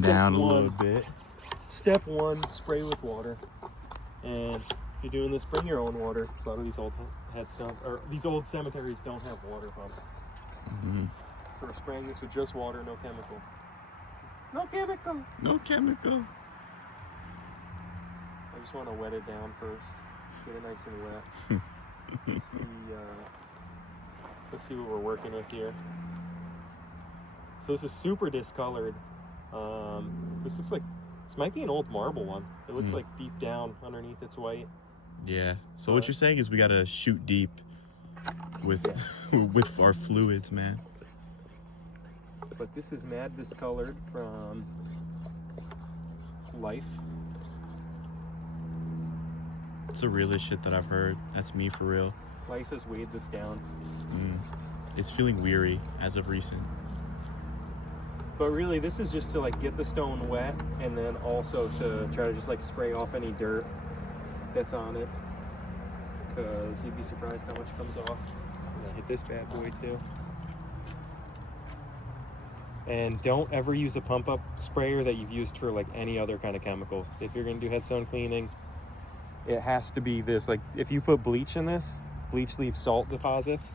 down a little bit. Step one, spray with water. And if you're doing this, bring your own water. So a lot of these old headstones, or these old cemeteries don't have water pumps. Mm-hmm. So we're spraying this with just water, no chemical. No chemical! No chemical. I just want to wet it down first. Get it nice and wet. Let's see what we're working with here. So this is super discolored. This looks like, this might be an old marble one. It looks like deep down underneath it's white. Yeah. So what you're saying is we gotta shoot deep with with our fluids, man. But this is mad discolored from life. It's the realest shit that I've heard. That's me for real. Life has weighed this down. It's feeling weary as of recent. But really, this is just to like get the stone wet, and then also to try to just like spray off any dirt that's on it. Because you'd be surprised how much comes off. I'm gonna hit this bad boy too. And don't ever use a pump up sprayer that you've used for like any other kind of chemical. If you're gonna do headstone cleaning, it has to be this. Like if you put bleach in this, bleach leaves salt deposits,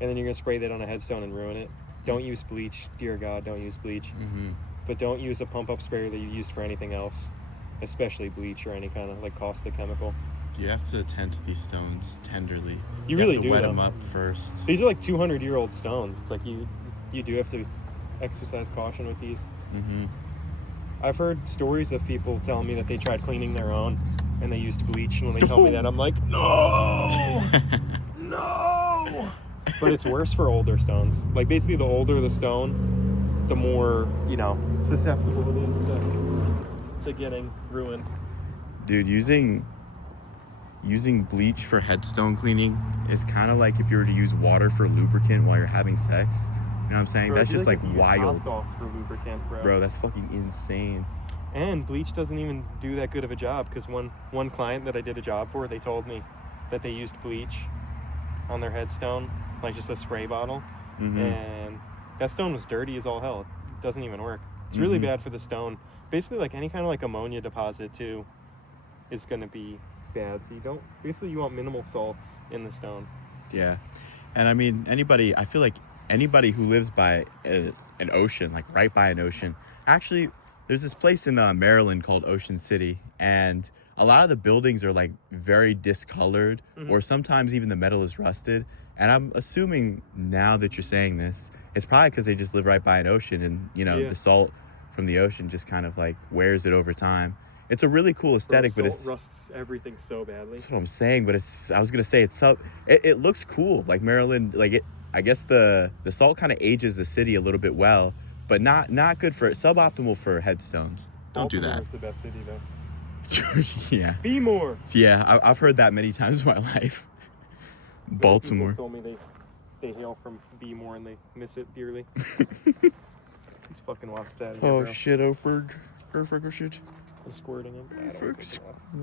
and then you're gonna spray that on a headstone and ruin it. Don't use bleach, dear God, don't use bleach. But don't use a pump up sprayer that you used for anything else, especially bleach or any kind of like caustic chemical. You have to attend to these stones tenderly. You really have to do wet though. them up first. These are like 200-year-old stones. It's like you do have to exercise caution with these. I've heard stories of people telling me that they tried cleaning their own and they used bleach, and when they tell me that, I'm like, no, no. But it's worse for older stones. Like basically, the older the stone, the more susceptible it is to getting ruined. Dude, using bleach for headstone cleaning is kind of like if you were to use water for lubricant while you're having sex. You know what I'm saying? Bro, that's just like if you wild. use hot sauce for lubricant, Bro, that's fucking insane. And bleach doesn't even do that good of a job, because one client that I did a job for, they told me that they used bleach on their headstone, like just a spray bottle, and that stone was dirty as all hell. It doesn't even work. It's really bad for the stone. Basically, like any kind of like ammonia deposit too is going to be bad. So you want minimal salts in the stone. Yeah. And I mean, I feel like anybody who lives by an ocean, like right by an ocean, actually there's this place in Maryland called Ocean City, and a lot of the buildings are like very discolored, or sometimes even the metal is rusted. And I'm assuming now that you're saying this, it's probably because they just live right by an ocean, and the salt from the ocean just kind of like wears it over time. It's a really cool aesthetic, Bro, but salt rusts everything so badly. That's what I'm saying, but I was gonna say it looks cool. Like Maryland, I guess the salt kind of ages the city a little bit well, but not good for suboptimal for headstones. Don't do that. Baltimore is the best city though. Yeah. Be more. Yeah, I've heard that many times in my life. Baltimore. People told me they hail from Be More and they miss it dearly. These fucking wasps out of here, bro. Shit, Oferg shit. I'm squirting him.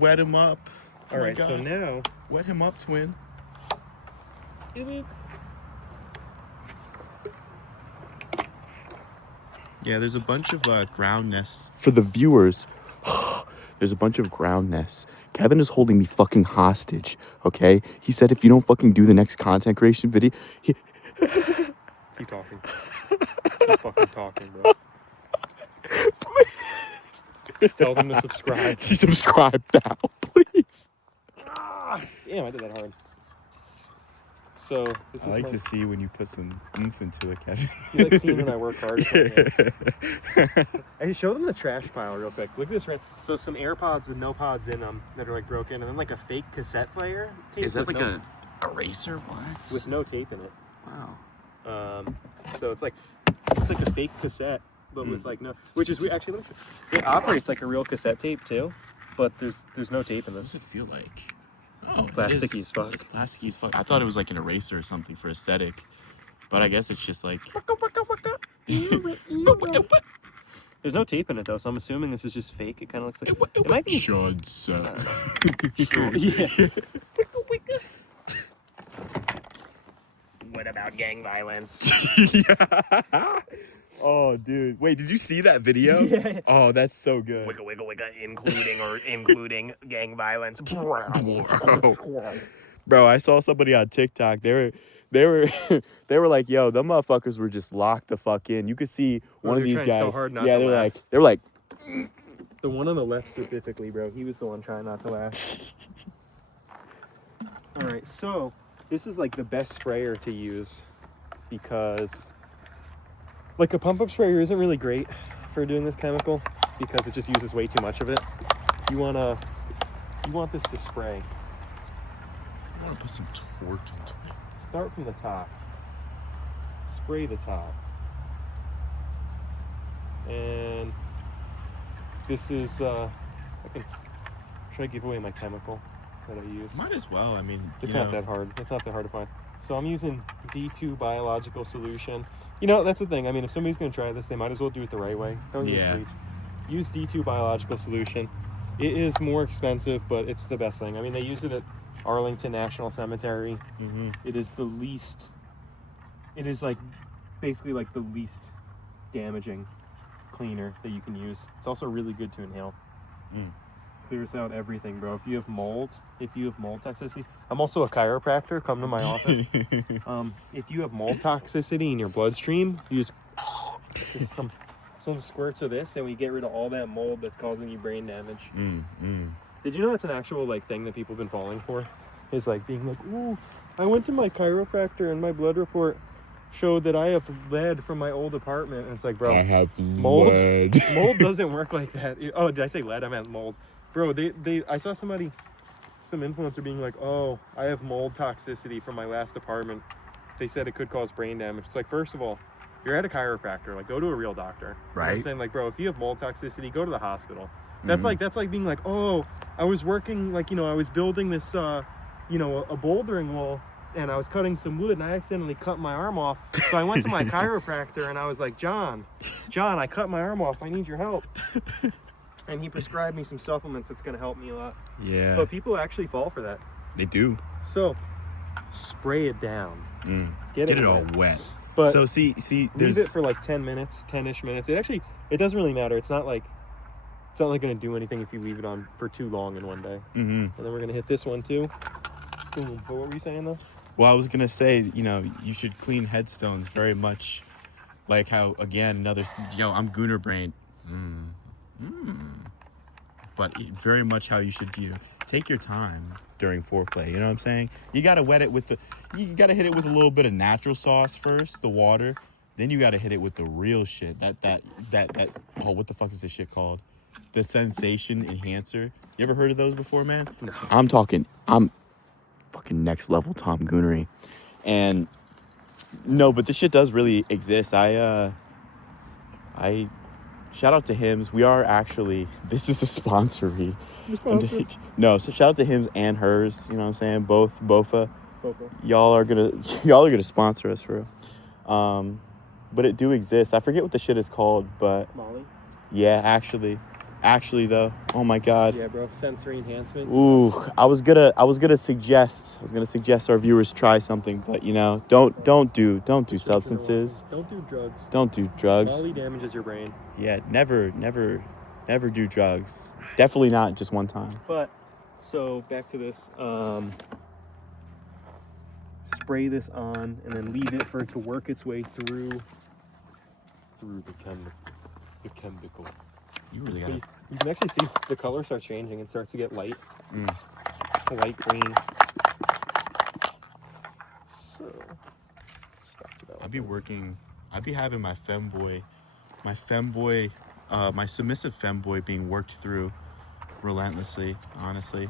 Wet him up. All right, so now wet him up, twin. Yeah, there's a bunch of ground nests. For the viewers, there's a bunch of ground nests. Kevin is holding me fucking hostage, okay? He said if you don't fucking do the next content creation video... Keep talking. Keep fucking talking, bro. Please. Tell them to subscribe. Subscribe now, please. Damn, I did that hard. So, this is to see when you put some oomph into it, Kevin. You like seeing when I work hard with my hands. I show them the trash pile real quick. Look at this. So some AirPods with no pods in them that are like broken, and then like a fake cassette player. Is that like a eraser? What? With no tape in it. Wow. So it's like a fake cassette, but with like no. Which is actually it operates like a real cassette tape too, but there's no tape in What this. does it feel like? Oh, plasticky as fuck. It's plasticky as fuck. I thought it was like an eraser or something for aesthetic, but I guess it's just like. There's no tape in it though, so I'm assuming this is just fake. It kind of looks like it might be. Yeah. What about gang violence? Yeah. Oh, dude. Wait, did you see that video? Yeah. Oh, that's so good. Wiggle, wiggle, wiggle, including gang violence. Bro, I saw somebody on TikTok. They were they were like, yo, them motherfuckers were just locked the fuck in. You could see one of they're these trying so guys. hard not Yeah, to laugh. they're like The one on the left specifically, bro, he was the one trying not to laugh. All right, so this is like the best sprayer to use because like a pump-up sprayer isn't really great for doing this chemical because it just uses way too much of it. You want this to spray. I want to put some torque into it. Start from the top. Spray the top. And this is should I give away my chemical that I use? Might as well. I mean, It's not that hard. It's not that hard to find. So I'm using D2 biological solution. You know, that's the thing. I mean, if somebody's going to try this, they might as well do it the right way. Don't use bleach. Use D2 biological solution. It is more expensive, but it's the best thing. I mean, they use it at Arlington National Cemetery. Mm-hmm. It is the least. It is like basically like the least damaging cleaner that you can use. It's also really good to inhale. Clears out everything, bro. If you have mold toxicity, I'm also a chiropractor. Come to my office. If you have mold toxicity in your bloodstream, you just some squirts of this, and we get rid of all that mold that's causing you brain damage. Did you know that's an actual like thing that people have been falling for? Is like being like, ooh, I went to my chiropractor and my blood report showed that I have lead from my old apartment. And it's like, bro, I have mold. lead. Mold doesn't work like that. Oh, did I say lead? I meant mold. Bro, I saw some influencer being like, oh, I have mold toxicity from my last apartment. They said it could cause brain damage. It's like, first of all, you're at a chiropractor. Like, go to a real doctor. Right. You know what I'm saying? Like, bro, if you have mold toxicity, go to the hospital. That's like being like, oh, I was working, like, you know, I was building this, you know, a bouldering wall, and I was cutting some wood, and I accidentally cut my arm off. So I went to my chiropractor, and I was like, John, I cut my arm off. I need your help. And he prescribed me some supplements that's going to help me a lot. Yeah. But people actually fall for that. They do. So spray it down. Get it all wet. But so see, leave it for like 10-ish minutes. It doesn't really matter. It's not like going to do anything if you leave it on for too long in one day. And then we're going to hit this one too. Boom. But what were you saying though? Well, I was going to say, you know, you should clean headstones very much like how, again, I'm Gooner brain. But very much how you should, you know, take your time during foreplay. You know what I'm saying? You got to wet it you got to hit it with a little bit of natural sauce first, the water. Then you got to hit it with the real shit. That oh, what the fuck is this shit called? The sensation enhancer. You ever heard of those before, man? No. I'm fucking next level Tom Goonery. And no, but this shit does really exist. I shout out to Hims. We are actually, this is a sponsory. No, so shout out to Hims and Hers. You know what I'm saying? Both Bofa. Y'all are gonna sponsor us for real. But it do exist. I forget what the shit is called, but Molly? Yeah, actually though. Oh my god. Yeah, bro. Sensory enhancement. Ooh, I was gonna suggest our viewers try something, but you know, don't do substances. Don't do drugs. Don't do drugs. Molly damages your brain. Yeah, never do drugs. Definitely not just one time. But so back to this. Spray this on and then leave it for it to work its way through the chemical. You really So got you can actually see the color start changing and starts to get light. Light green. So I'd be having my submissive femboy being worked through relentlessly, honestly.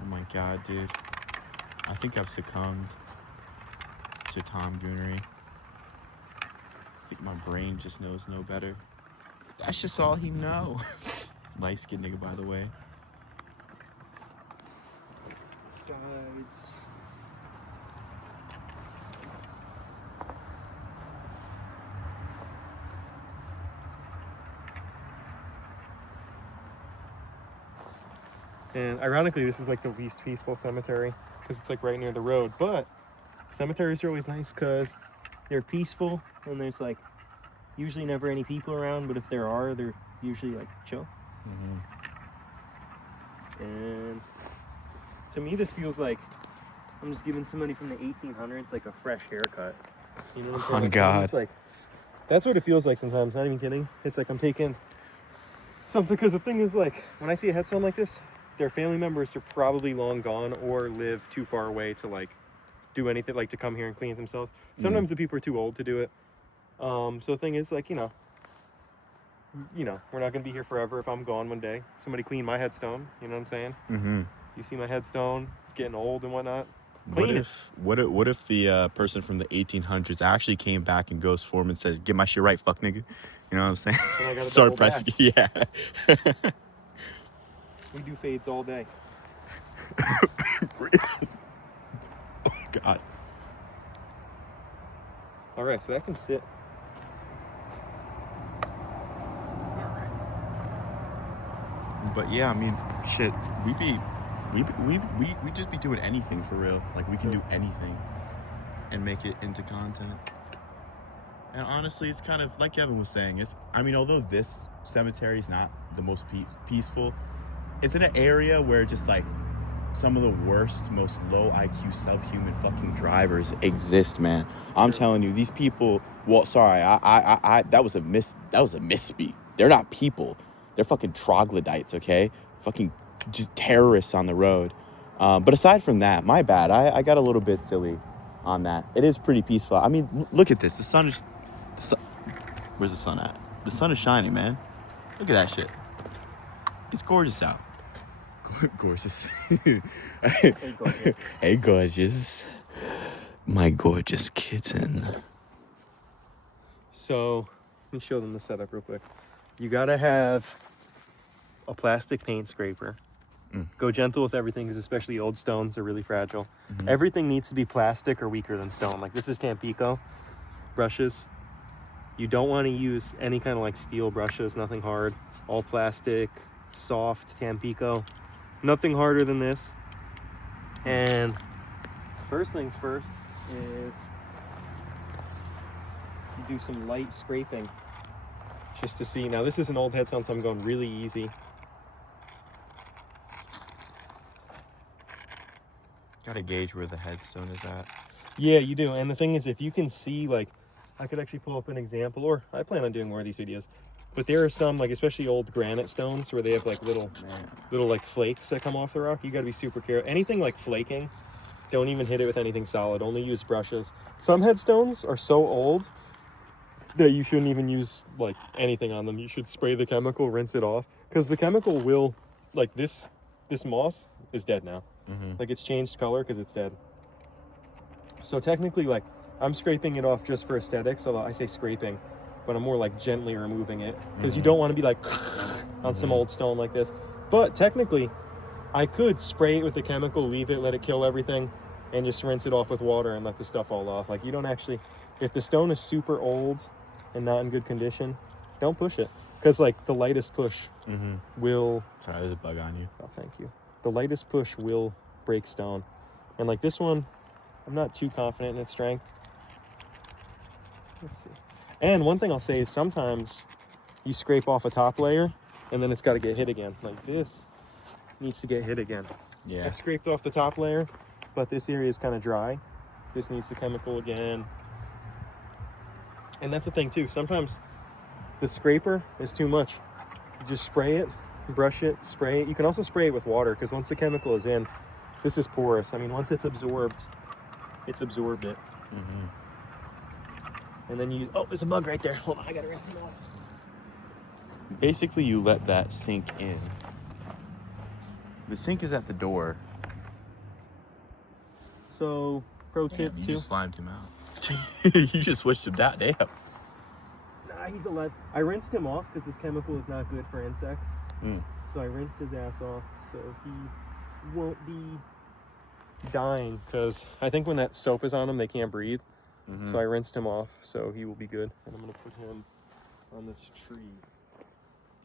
Oh my god, dude. I think I've succumbed to Tom Goonery. I think my brain just knows no better. That's just all he know. Light-skinned nigga, by the way. Sides. And ironically, this is like the least peaceful cemetery because it's like right near the road. But cemeteries are always nice because they're peaceful, and there's like usually never any people around, but if there are, they're usually like chill. And to me, this feels like I'm just giving somebody from the 1800s like a fresh haircut. You know what I'm saying? Oh, God. It's like, that's what it feels like sometimes, not even kidding. It's like I'm taking something, because the thing is, like, when I see a headstone like this, their family members are probably long gone or live too far away to like do anything, like to come here and clean it themselves. Sometimes the people are too old to do it. So the thing is, like, you know, we're not gonna be here forever. If I'm gone one day, somebody clean my headstone. You know what I'm saying? You see my headstone, it's getting old and whatnot. Clean it. What if the person from the 1800s actually came back in ghost form and said, "Get my shit right, fuck nigga." You know what I'm saying? And I gotta Start double pressing. back. Yeah. We do fades all day. Oh, God. All right, so that can sit. But yeah, I mean, shit, we just be doing anything for real. Like, we can do anything and make it into content. And honestly, it's kind of like Kevin was saying. I mean, although this cemetery is not the most peaceful, it's in an area where just like some of the worst, most low IQ, subhuman fucking drivers exist, man. I'm telling you, these people. Well, sorry, I that was a misspeak. They're not people. They're fucking troglodytes, okay? Fucking just terrorists on the road. But aside from that, my bad. I got a little bit silly on that. It is pretty peaceful. I mean, look at this. Where's the sun at? The sun is shining, man. Look at that shit. It's gorgeous out. Gorgeous. Hey, gorgeous. Hey, gorgeous. My gorgeous kitten. So, let me show them the setup real quick. You gotta have a plastic paint scraper. Go gentle with everything, because especially old stones are really fragile. Everything needs to be plastic or weaker than stone. Like, this is Tampico brushes. You don't want to use any kind of like steel brushes, nothing hard. All plastic, soft Tampico. Nothing harder than this. And first things first is you do some light scraping just to see. Now, this is an old headstone, so I'm going really easy. Gotta gauge where the headstone is at. Yeah, you do. And the thing is, if you can see, like, I could actually pull up an example, or I plan on doing more of these videos. But there are some, like, especially old granite stones where they have like little like flakes that come off the rock. You got to be super careful. Anything like flaking, don't even hit it with anything solid. Only use brushes. Some headstones are so old that you shouldn't even use like anything on them. You should spray the chemical, rinse it off, because the chemical will, like, this moss is dead now. Like, it's changed color because it's dead. So technically, like, I'm scraping it off just for aesthetics. Although I say scraping, but I'm more like gently removing it, because you don't want to be like on some old stone like this. But technically, I could spray it with the chemical, leave it, let it kill everything, and just rinse it off with water and let the stuff fall off. Like, you don't actually, if the stone is super old and not in good condition, don't push it, because like the lightest push will. Sorry, there's a bug on you. Oh, thank you. The lightest push will break stone, and like this one, I'm not too confident in its strength. Let's see. And one thing I'll say is sometimes you scrape off a top layer and then it's got to get hit again. Like, this needs to get hit again. Yeah. I scraped off the top layer, but this area is kind of dry. This needs the chemical again. And that's the thing too. Sometimes the scraper is too much. You just spray it, brush it, spray it. You can also spray it with water, because once the chemical is in, this is porous. I mean, once it's absorbed it. And then you, oh, there's a bug right there. Hold on, I gotta rinse it off. Basically, you let that sink in. The sink is at the door. So, pro tip You too. just slimed him out. You just switched him down. Damn. Nah, he's alive. I rinsed him off because this chemical is not good for insects. So I rinsed his ass off so he won't be dying, because I think when that soap is on him, they can't breathe. So I rinsed him off so he will be good. And I'm going to put him on this tree.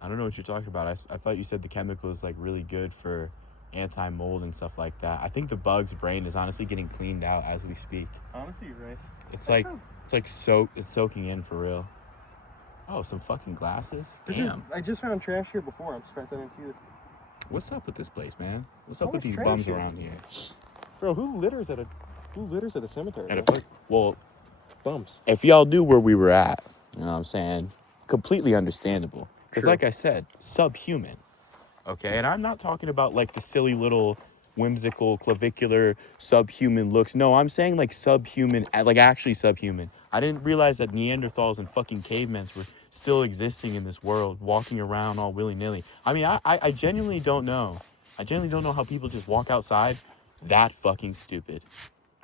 I don't know what you're talking about. I thought you said the chemical is like really good for anti-mold and stuff like that. I think the bug's brain is honestly getting cleaned out as we speak. Honestly, you're right. It's like It's soaking in for real. Oh, some fucking glasses. Damn. I just found trash here before. I'm surprised I didn't see this. What's up with this place, man? What's So up with much these trash bums here. around here? Bro, who litters at a cemetery? Well, Bumps. if y'all knew where we were at, you know what I'm saying? Completely understandable. Because True. like I said, subhuman. Okay, and I'm not talking about like the silly little whimsical clavicular subhuman looks. No, I'm saying like subhuman, like actually subhuman. I didn't realize that Neanderthals and fucking cavemen were still existing in this world, walking around all willy-nilly. I mean, I genuinely don't know. I genuinely don't know how people just walk outside that fucking stupid,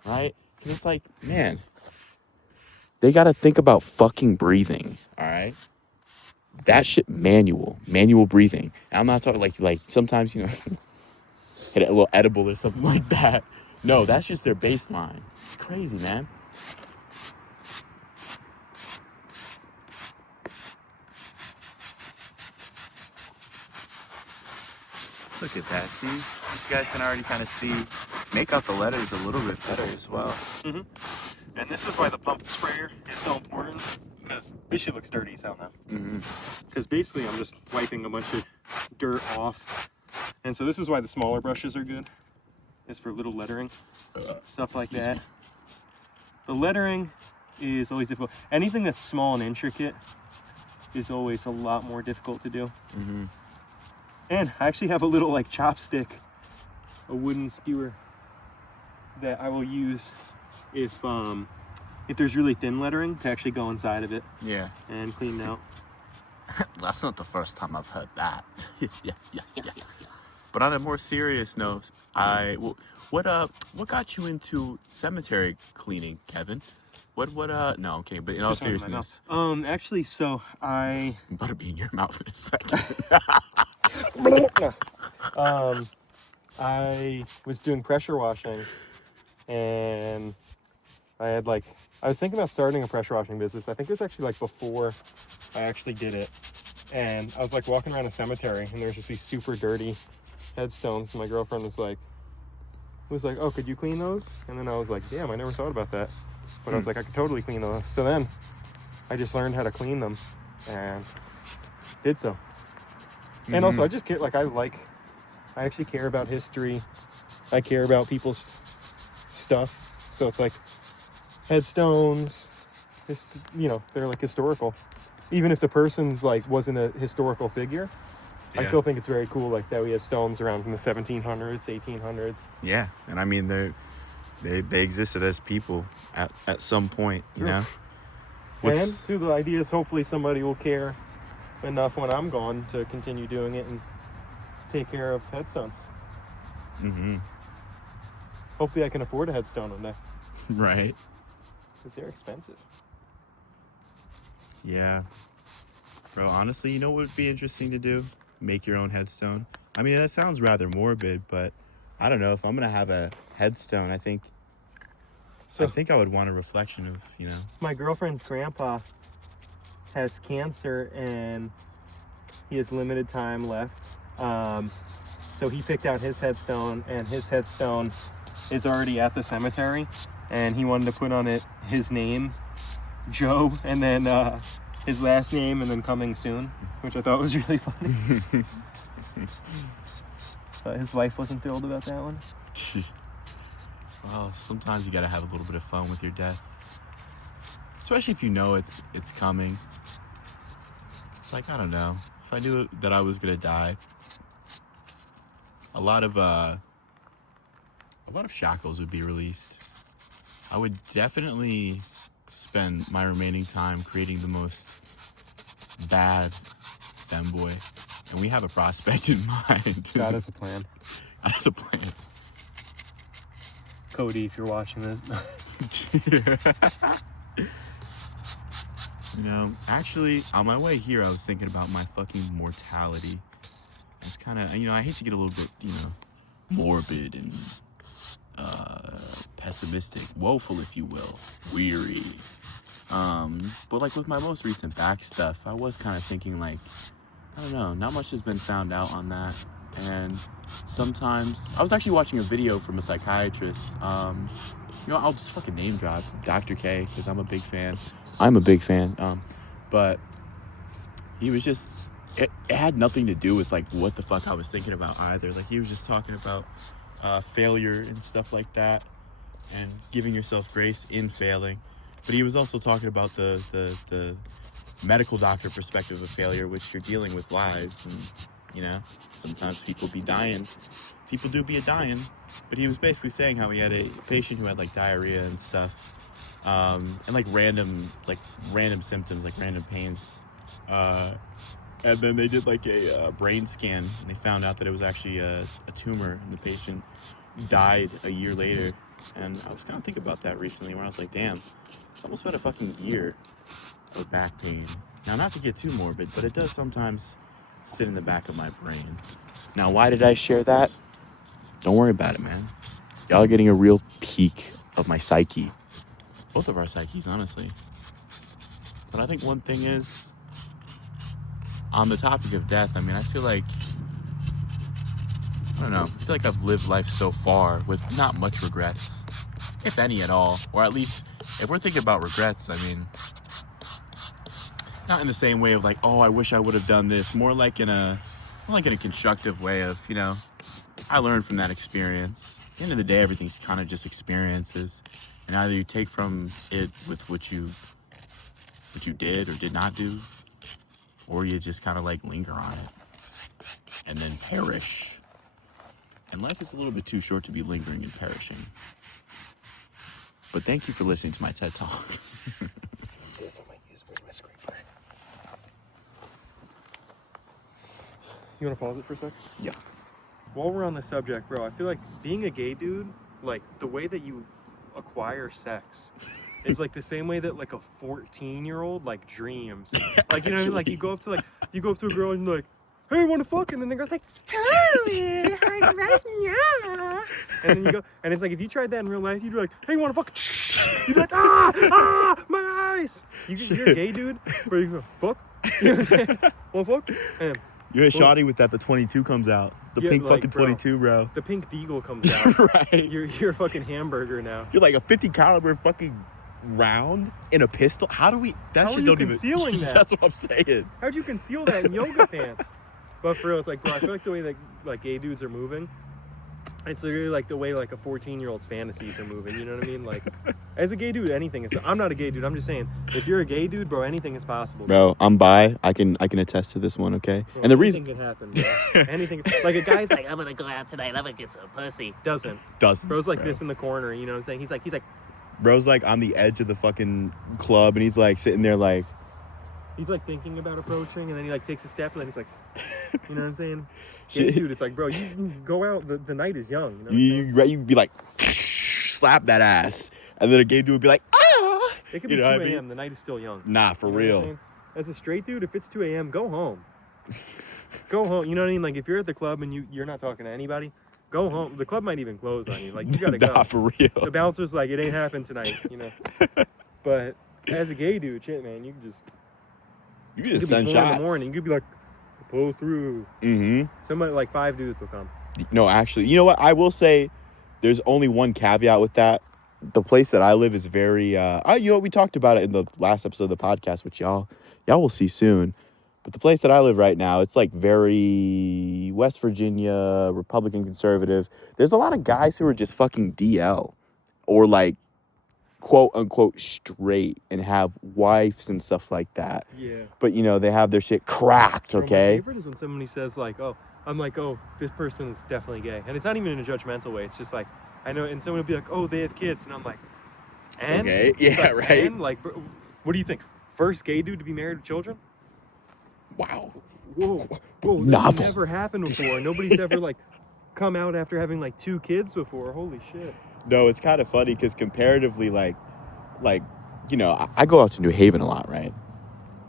right? Because it's like, man, they got to think about fucking breathing, all right? That shit manual breathing. And I'm not talking like sometimes, you know, hit a little edible or something like that. No, that's just their baseline. It's crazy, man. Look at that. See, you guys can already kind of see, make out the letters a little bit better as well. Mm-hmm. And this is why the pump sprayer is so important, because this shit looks dirty as hell now. Because basically I'm just wiping a bunch of dirt off. And so this is why the smaller brushes are good. It's for little lettering, stuff like that. The lettering is always difficult. Anything that's small and intricate is always a lot more difficult to do. And I actually have a little like chopstick, a wooden skewer that I will use if there's really thin lettering to actually go inside of it. Yeah. And clean it out. That's not the first time I've heard that. yeah. But on a more serious note, what got you into cemetery cleaning, Kevin? No, I'm kidding, but in all seriousness. Actually, so I I'm about to be in your mouth in a second. I was doing pressure washing, and I was thinking about starting a pressure washing business. I think it was actually like before I actually did it. And I was like walking around a cemetery, and there's just these super dirty headstones. And my girlfriend was like, oh, could you clean those? And then I was like, damn, I never thought about that. But I was like, I could totally clean those. So then I just learned how to clean them and did so. And also I just care, I actually care about history. I care about people's stuff. So it's like headstones, they're like historical. Even if the person's like wasn't a historical figure, I still think it's very cool like that we have stones around from the 1700s, 1800s. Yeah, and I mean they existed as people at some point, you know. And through the ideas, hopefully somebody will care enough when I'm gone to continue doing it and take care of headstones. Hopefully I can afford a headstone one day. Right. Because they're expensive. Yeah. Bro, honestly, you know what would be interesting to do? Make your own headstone. I mean, that sounds rather morbid, but I don't know. If I'm going to have a headstone, I think I would want a reflection of, you know. My girlfriend's grandpa has cancer and he has limited time left. So he picked out his headstone, and his headstone is already at the cemetery, and he wanted to put on it his name, Joe, and then his last name, and then coming soon, which I thought was really funny. But his wife wasn't thrilled about that one. Well, sometimes you gotta have a little bit of fun with your death, especially if you know it's coming. It's like, I don't know, if I knew that I was gonna die, a lot of shackles would be released. I would definitely spend my remaining time creating the most bad femboy, and we have a prospect in mind. That is a plan. That's a plan. Cody, if you're watching this. You know, actually, on my way here, I was thinking about my fucking mortality. It's kind of, you know, I hate to get a little bit, you know, morbid and pessimistic, woeful, if you will, weary. But like with my most recent back stuff, I was kind of thinking like, I don't know, not much has been found out on that. And sometimes I was actually watching a video from a psychiatrist. I'll just fucking name drop Dr. K because I'm a big fan. But he was just, it had nothing to do with like what the fuck I was thinking about either. Like he was just talking about failure and stuff like that, and giving yourself grace in failing. But he was also talking about the medical doctor perspective of failure, which you're dealing with lives, and sometimes people be dying. People do be dying. But he was basically saying how he had a patient who had like diarrhea and stuff, and like random symptoms, like random pains. And then they did like a brain scan, and they found out that it was actually a tumor, and the patient died a year later. And I was kind of thinking about that recently, where I was like, damn, it's almost been a fucking year of back pain. Now, not to get too morbid, but it does sometimes sit in the back of my brain. Now, why did I share that? Don't worry about it, man. Y'all are getting a real peek of my psyche. Both of our psyches, honestly. But I think one thing is, on the topic of death, I mean, I feel like I've lived life so far with not much regrets, if any at all. Or at least, if we're thinking about regrets, I mean, not in the same way of like, oh, I wish I would have done this. More like in a constructive way of, I learned from that experience. At the end of the day, everything's kind of just experiences. And either you take from it with what you did or did not do, or you just kind of like linger on it and then perish. And life is a little bit too short to be lingering and perishing. But thank you for listening to my TED Talk. Yes, I might use. Where's my screenplay? You want to pause it for a sec? Yeah. While we're on the subject, bro, I feel like being a gay dude, like the way that you acquire sex is like the same way that like a 14-year-old like dreams. Like, you know what I mean? Like you go up to a girl and you're like, hey, wanna fuck? And then the girl's like, totally, like right now. And then you go, and it's like if you tried that in real life, you'd be like, hey, wanna fuck? You'd be like, my eyes. You're a gay dude, but you go, fuck? You know what I'm saying? Wanna fuck? And You're a shoddy with that. The 22 comes out. The pink like, fucking 22, bro. the pink deagle comes out. Right. You're a fucking hamburger now. You're like a 50 caliber fucking round in a pistol. How do we? That How shit are you don't even. concealing that? That's what I'm saying. How'd you conceal that in yoga pants? But for real, it's like, bro, I feel like the way that like gay dudes are moving, it's literally like the way like a 14-year-old's fantasies are moving. You know what I mean? Like, as a gay dude, anything is. I'm not a gay dude. I'm just saying, if you're a gay dude, bro, anything is possible. Bro, I'm bi. I can attest to this one, okay? Bro, And the anything reason can happen, bro. Anything. Like a guy's like, I'm gonna go out tonight. I'm gonna get some pussy. doesn't. doesn't. Bro's like bro. this in the corner. You know what I'm saying? He's like, Bro's like on the edge of the fucking club, and he's like sitting there like. he's like thinking about approaching, and then he like takes a step, and then he's like, you know what I'm saying? Shit. Dude, it's like, bro, you go out. The night is young. You know what I'm saying? You'd be like, slap that ass, and then a gay dude would be like, ah. It could be 2 what I a.m. mean? The night is still young. Nah, for You know what I'm real. saying? As a straight dude, if it's 2 a.m., go home. Go home. You know what I mean? Like if you're at the club and you're not talking to anybody, go home. The club might even close on you. Like you gotta Nah, go. for real. The bouncer's like, it ain't happened tonight. You know. But as a gay dude, shit, man, you can just You it just could send be 4 shots. in the morning. You could be like, pull through. Mm-hmm. Somebody like 5 dudes will come. No, actually, you know what? I will say, there's only one caveat with that. The place that I live is very. We talked about it in the last episode of the podcast, which y'all will see soon. But the place that I live right now, it's like very West Virginia, Republican conservative. There's a lot of guys who are just fucking DL, or like quote unquote straight, and have wives and stuff like that. Yeah. But they have their shit cracked. Bro, my Okay. favorite is when somebody says like, oh, I'm like, oh, this person is definitely gay. And it's not even in a judgmental way. It's just like, I know, and someone will be like, oh, they have kids. And I'm like, and? Okay, It's yeah, like, right. And? Like, bro, what do you think? First gay dude to be married with children? Wow. Whoa, this Novel. never happened before. Nobody's ever like come out after having like 2 kids before. Holy shit. No, it's kind of funny because comparatively, I go out to New Haven a lot, right?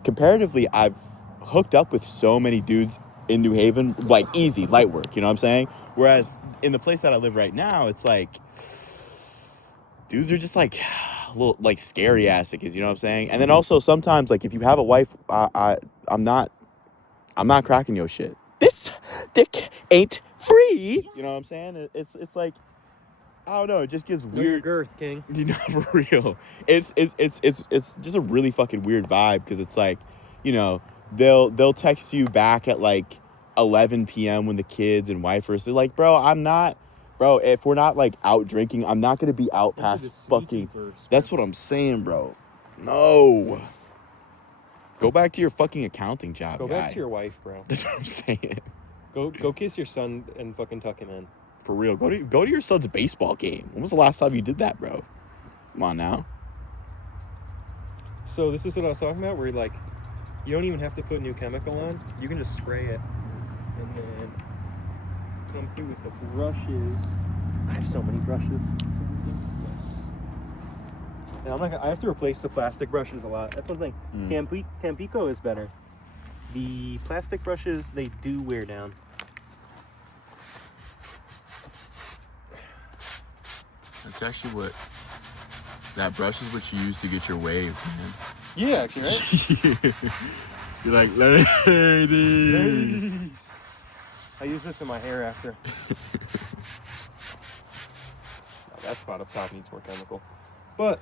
Comparatively, I've hooked up with so many dudes in New Haven, like easy, light work, you know what I'm saying? Whereas in the place that I live right now, it's like, dudes are just like, a little, like scary ass niggas, you know what I'm saying? And then also sometimes, like if you have a wife, I'm not cracking your shit. this dick ain't free. You know what I'm saying? It's like, I don't know. It just gives Know your weird. girth, King. You know, for real. It's just a really fucking weird vibe because it's like, you know, they'll text you back at like 11 p.m. when the kids and wife are like, bro, if we're not like out drinking, I'm not gonna be out past fucking. That's what I'm saying, bro. No. Go back to your fucking accounting job, Go guy. back to your wife, bro. That's what I'm saying. Go kiss your son and fucking tuck him in. For real. Go to your son's baseball game. When was the last time you did that, bro? Come on now. So this is what I was talking about, where like you don't even have to put new chemical on. You can just spray it and then come through with the brushes. I have so many brushes. Yes. And I have to replace the plastic brushes a lot. That's one thing. Tampico is better. The plastic brushes, they do wear down. That's actually that brush is what you use to get your waves, man. Yeah, actually, right? You're like, ladies. I use this in my hair after. That spot up top needs more chemical. But,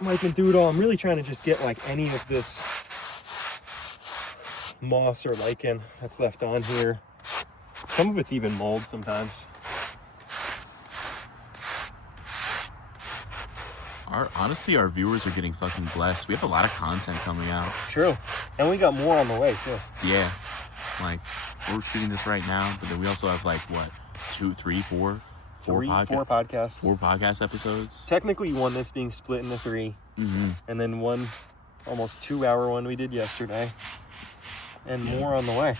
wiping through it all, I'm really trying to just get like any of this moss or lichen that's left on here. Some of it's even mold sometimes. Honestly, our viewers are getting fucking blessed. We have a lot of content coming out. True. And we got more on the way, too. Yeah. Like, we're shooting this right now, but then we also have like, what, 2, 3, 4 podcasts. 4 podcast episodes. Technically, one that's being split into 3. Mm-hmm. And then one almost 2-hour one we did yesterday. And more on the way.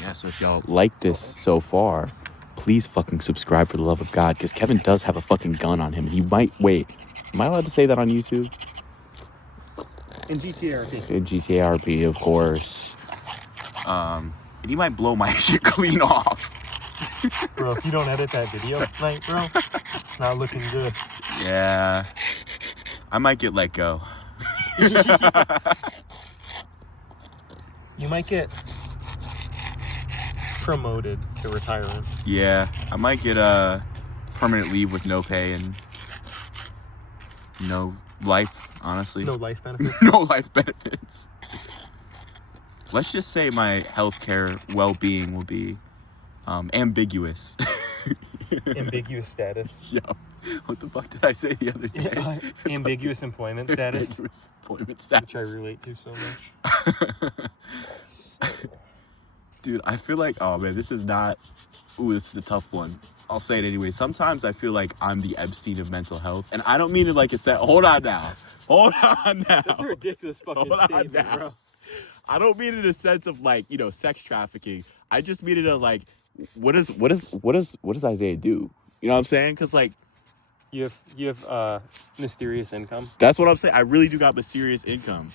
Yeah, so if y'all Like this so far, please fucking subscribe for the love of God, because Kevin does have a fucking gun on him. He might wait. Am I allowed to say that on YouTube? In GTRP. In GTRP, of course. and he might blow my shit clean off. Bro, if you don't edit that video tonight, bro, it's not looking good. Yeah. I might get let go. You might get promoted to retirement. Yeah. I might get permanent leave with no pay and no life, honestly. No life benefits. No life benefits. Let's just say my healthcare well-being will be ambiguous. Ambiguous status. Yo, what the fuck did I say the other day? Ambiguous employment status. Ambiguous employment status. Which I relate to so much. Dude, I feel like, oh man, this is a tough one. I'll say it anyway. Sometimes I feel like I'm the Epstein of mental health. And I don't mean it like a set. Hold on now. That's a ridiculous fucking statement, bro. I don't mean it in a sense of like, you know, sex trafficking. I just mean it in like, what does Isaiah do? You know what I'm saying? Because like, You have mysterious income. that's what I'm saying. I really do got mysterious income,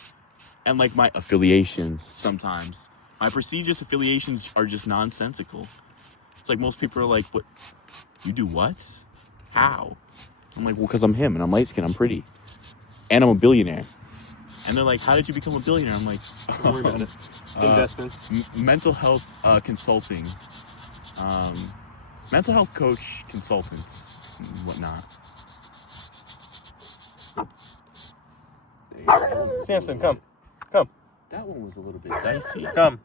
and like my affiliations sometimes. My prestigious affiliations are just nonsensical. It's like most people are like, "What? You do what? How?" I'm like, "Well, because I'm him, and I'm light skinned, I'm pretty, and I'm a billionaire." And they're like, "How did you become a billionaire?" I'm like, Don't worry about it. Investments. Mental health consulting, mental health coach consultants, and whatnot. Samson, come. That one was a little bit dicey. Come.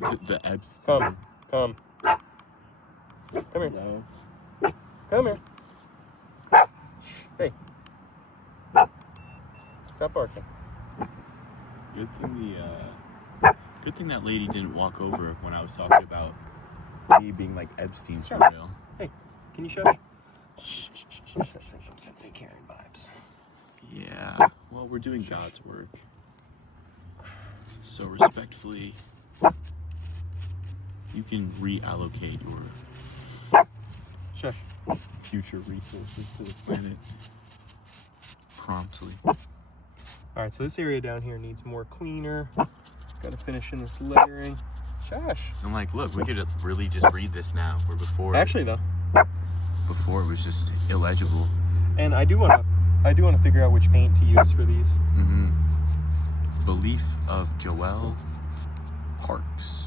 The Epstein. Come. Come here. No. Come here. Hey. Stop barking. Good thing that lady didn't walk over when I was talking about me being like Epstein for real. Hey, can you shush? Shh. I'm sensing Karen vibes. Yeah. Well, we're doing God's work. So respectfully, you can reallocate your Shush. future resources to the planet promptly. Alright, so this area down here needs more cleaner. Gotta finish in this layering. Shush. I'm like, look, we could really just read this now. Where before Though. Before it was just illegible. And I do wanna figure out which paint to use for these. Mm-hmm. Belief of Joel Parks.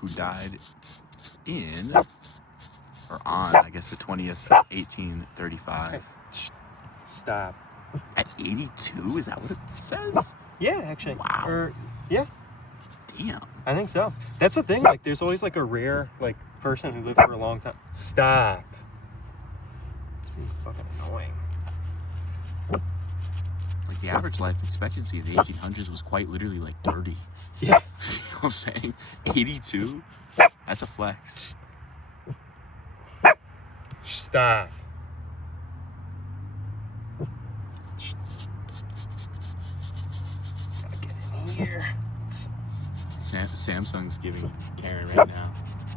who died in, or on, I guess, the 20th, 1835. Stop. At 82? Is that what it says? Yeah, actually. Wow. Or, yeah, Damn. I think so. That's the thing. Like, there's always like a rare like person who lived for a long time. Stop. It's being fucking annoying. Like, the average life expectancy in the 1800s was quite literally like 30. Yeah. You know what I'm saying? 82? That's a flex. Stop. Gotta get in here. Samsung's giving Karen right now.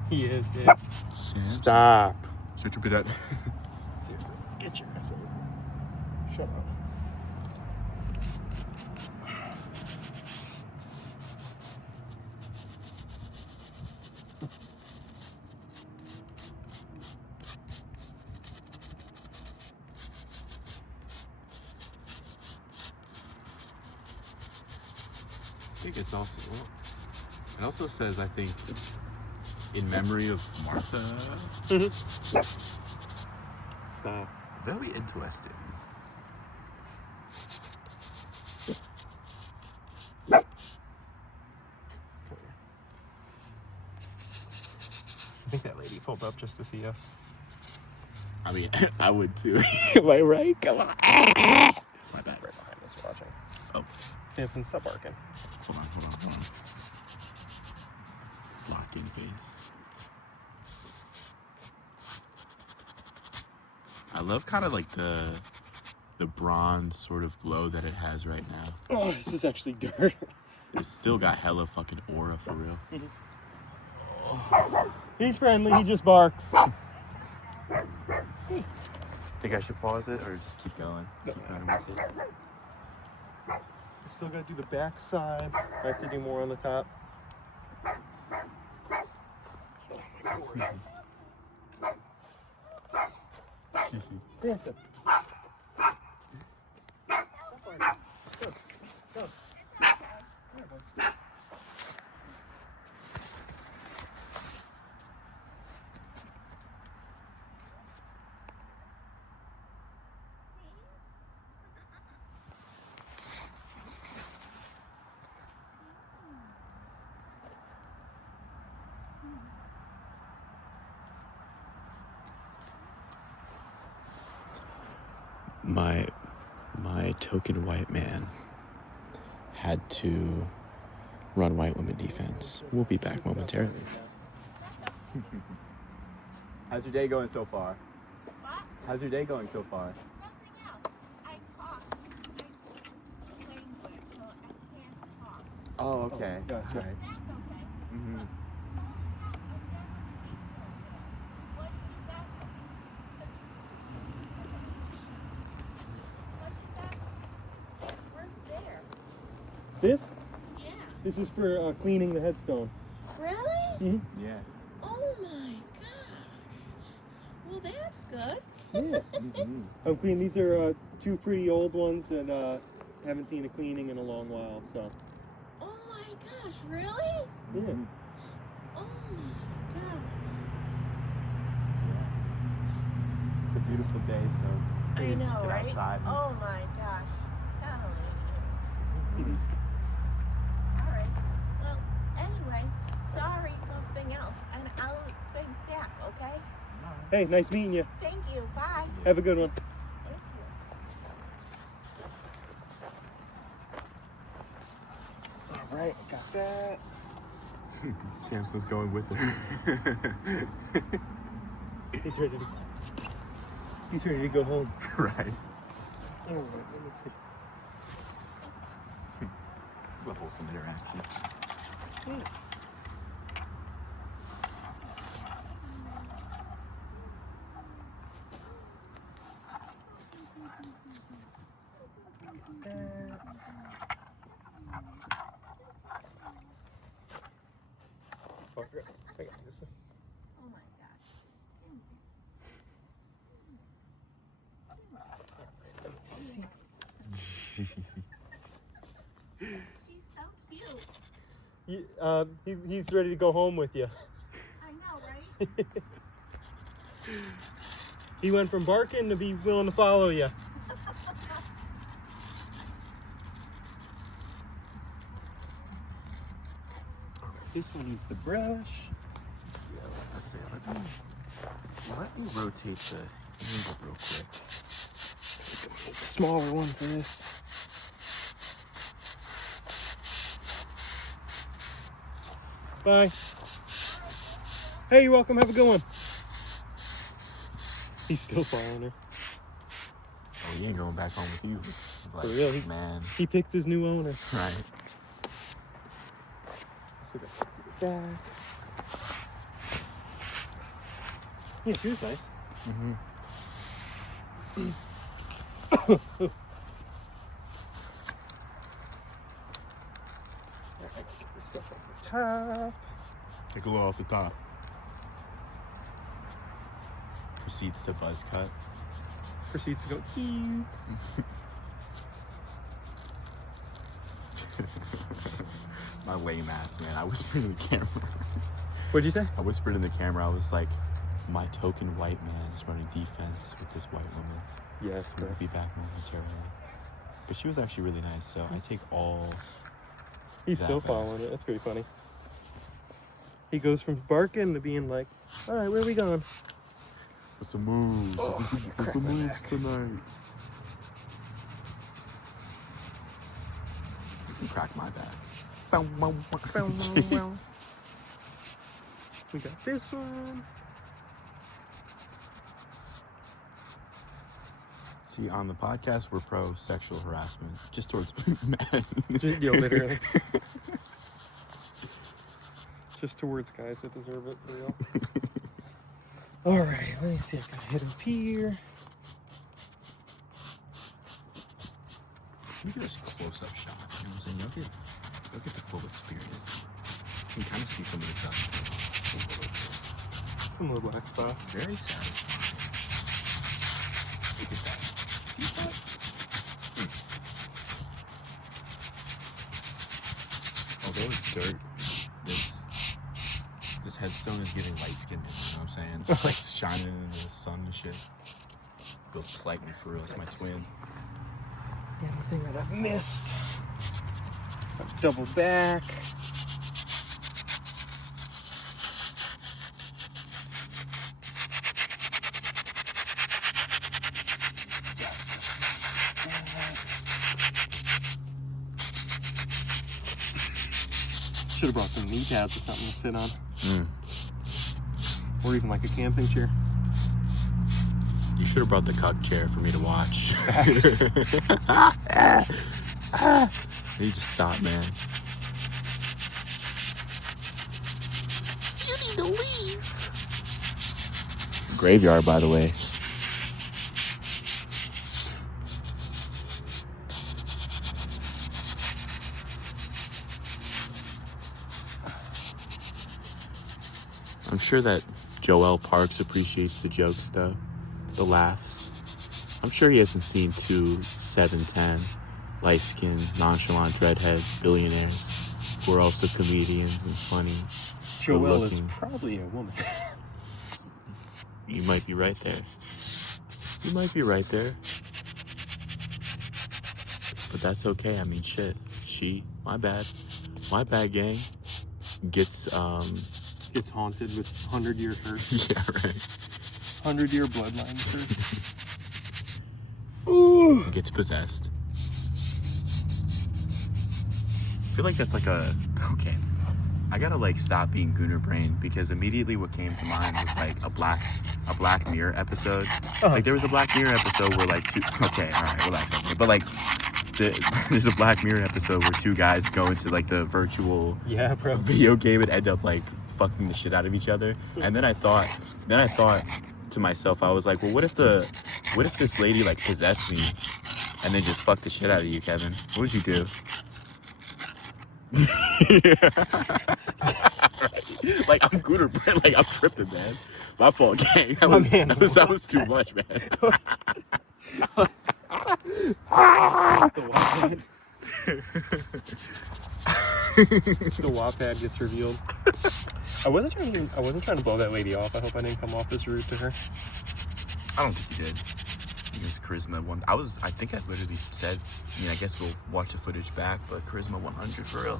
He is, yeah. Samsung. Stop. Such a bit. Seriously, get your ass over here. Shut up. I think it's also, well, it also says, I think, in memory of Martha. Stop. Very interesting. I think that lady pulled up just to see us. I mean, I would too. Am I right? Come on. My bad. Right behind us watching. Oh, Samson, stop barking. hold on. Locking face. I love kind of like the bronze sort of glow that it has right now. Oh, this is actually dirt. It's still got hella fucking aura for real. He's friendly, he just barks. Think I should pause it or just keep going? Keep going with it. I still gotta do the back side. I have to do more on the top. Oh my god. My token white man had to run white women defense. We'll be back momentarily. How's your day going so far? What? How's your day going so far? Something else. I talked. I language, so I can't talk. Oh, okay. Oh, gotcha. All right. That's okay. Mm-hmm. But holy cow, I've never seen so good. What you got? What you got? Where's there? This? Yeah. This is for cleaning the headstone. Really? Mm-hmm. Yeah. Oh my gosh. Well, that's good. Yeah. Mm-hmm. I'm cleaning. These are two pretty old ones and haven't seen a cleaning in a long while, so. Oh my gosh, really? Yeah. Oh my gosh. It's a beautiful day, so I figured just know, get right? outside and- Oh my gosh. Hallelujah. Mhm. All right. Well, anyway, sorry, something else, and I'll think back, okay? Hey, nice meeting you. Thank you. Bye. Have a good one. Thank you. All right, got that. Samson's going with her. He's ready to go home. Right. All right, let me see. We'll hold some interaction. I got this. Oh my gosh. See. She's so cute. He's ready to go home with you. I know, right? He went from barking to be willing to follow you. This one needs the brush. Let's see. Let me rotate the angle real quick. Make a smaller one for this. Bye. Hey, you're welcome. Have a good one. He's still following her. Oh, he ain't going back home with you. He's like, For real, man. He picked his new owner. Right. So go back. Yeah, she was nice. Mm-hmm. Get this stuff off the top. Take a little off the top. Proceeds to buzz cut. Proceeds to go. Ew. My lame ass, man. I whispered in the camera. What'd you say? I whispered in the camera. I was like, my token white man is running defense with this white woman. Yes, bro. We'll be back momentarily. But she was actually really nice, so I take all. He's that still back. following it. That's pretty funny. He goes from barking to being like, all right, where are we going? What's the moves? What's the moves tonight? You can crack my back. We got this one. See, on the podcast, we're pro sexual harassment, just towards men. Yo, literally. Just towards guys that deserve it, for real. All right, let me see. I gotta hit up here. Maybe just close-up shot. You know what I'm saying? You'll get the full experience. You can kind of see some of the stuff. Some little black spots. Very satisfying. Look at that. See that? Although it's dirt, this headstone is giving light skin. You know what I'm saying? It's like shining in the sun and shit. Built slightly for real. It's my twin. Anything that I've missed. I've double back. Should have brought some kneecaps or something to sit on. Or even like a camping chair. You should have brought the cuck chair for me to watch. You just stop, man. You need to leave. Graveyard, by the way. I'm sure that Joel Parks appreciates the jokes, though. The laughs. I'm sure he hasn't seen 2 7'10" light-skinned, nonchalant dreadhead billionaires who are also comedians and funny. Joelle is good-looking. probably a woman. You might be right there. You might be right there. But that's okay. I mean, shit. My bad, gang, gets, Gets haunted with 100-year curse. yeah, right. 100-year bloodline curse. Gets possessed. I feel like that's like okay. I gotta like stop being Gooner brain because immediately what came to mind was like a Black Mirror episode. Like there was a Black Mirror episode where like okay, all right, relax. Okay. But like there's a Black Mirror episode where 2 guys go into like the virtual Yeah, bro. video game and end up like fucking the shit out of each other. And then I thought to myself, I was like, well, what if this lady like possessed me and then just fucked the shit out of you, Kevin? What would you do? Like I'm Gooner brain, like I'm tripping, man. My fault, gang. That was too much, man. The WAP pad gets revealed. I wasn't trying to blow that lady off. I hope I didn't come off as rude to her. I don't think you did. I think it's Charisma 1. I think I literally said, I mean, I guess we'll watch the footage back, but Charisma 100 for real.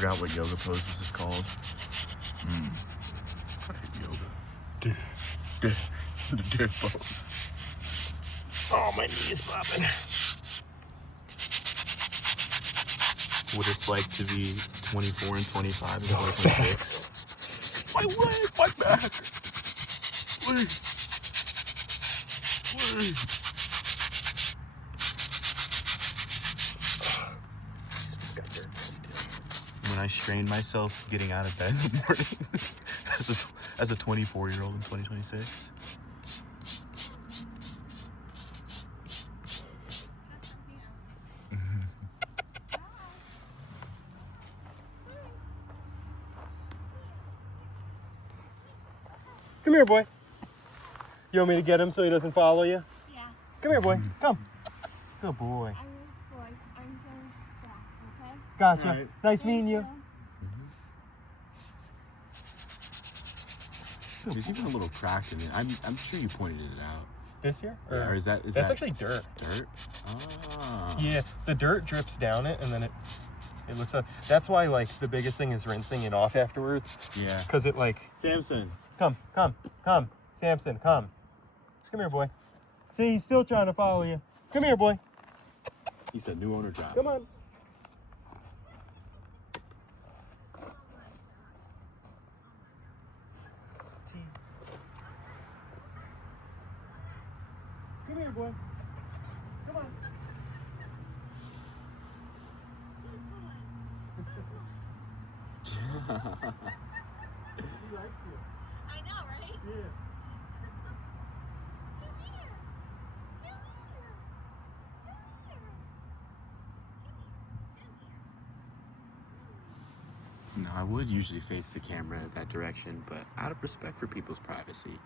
Forgot what yoga pose this is called. I hate yoga. The dead pose. Oh, my knee is popping. What it's like to be 24 and 25 and 26. My leg, my back. Please. When I strained myself getting out of bed in the morning as a 24-year-old in 2026. Come here, boy. You want me to get him so he doesn't follow you? Yeah. Come here, boy. Come. Good boy. I'm going back, okay? Gotcha. All right. Nice meeting you. There's even a little crack in it. I'm sure you pointed it out. This year? Yeah, or is That's that actually dirt. dirt? Ah. Yeah, the dirt drips down it, and then it looks up. That's why, like, the biggest thing is rinsing it off afterwards. Yeah. Because it, like, Samson. come. Samson, come. Come here, boy. See, he's still trying to follow you. Come here, boy. He said new owner drop. Come on. Come here, boy. Come on. He likes you. I know, right? Yeah. No, I would usually face the camera that direction, but out of respect for people's privacy,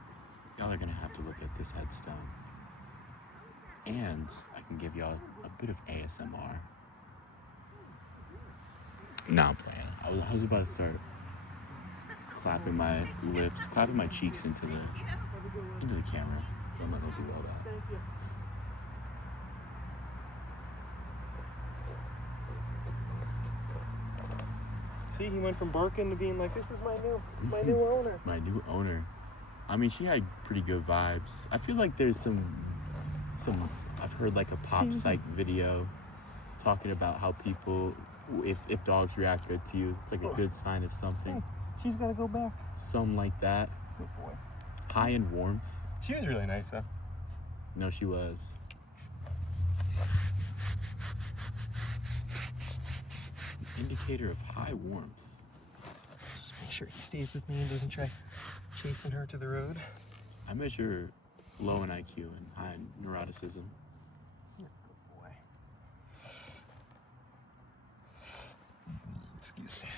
y'all are gonna have to look at this headstone. And I can give y'all a bit of ASMR. No, I'm playing. I was about to start clapping my lips, clapping my cheeks into the camera. But I'm not gonna do all that. Thank you. See, he went from barking to being like, "This is my new owner." My new owner. I mean, she had pretty good vibes. I feel like there's some I've heard like a pop psych video talking about how people, if dogs react good to you, it's like a good sign of something. Hey, she's gotta go back. Something like that. Good boy. High in warmth. She was really nice, though. No, she was. An indicator of high warmth. Just make sure he stays with me and doesn't try chasing her to the road. I measure low in IQ and high in neuroticism. Good boy. Excuse me.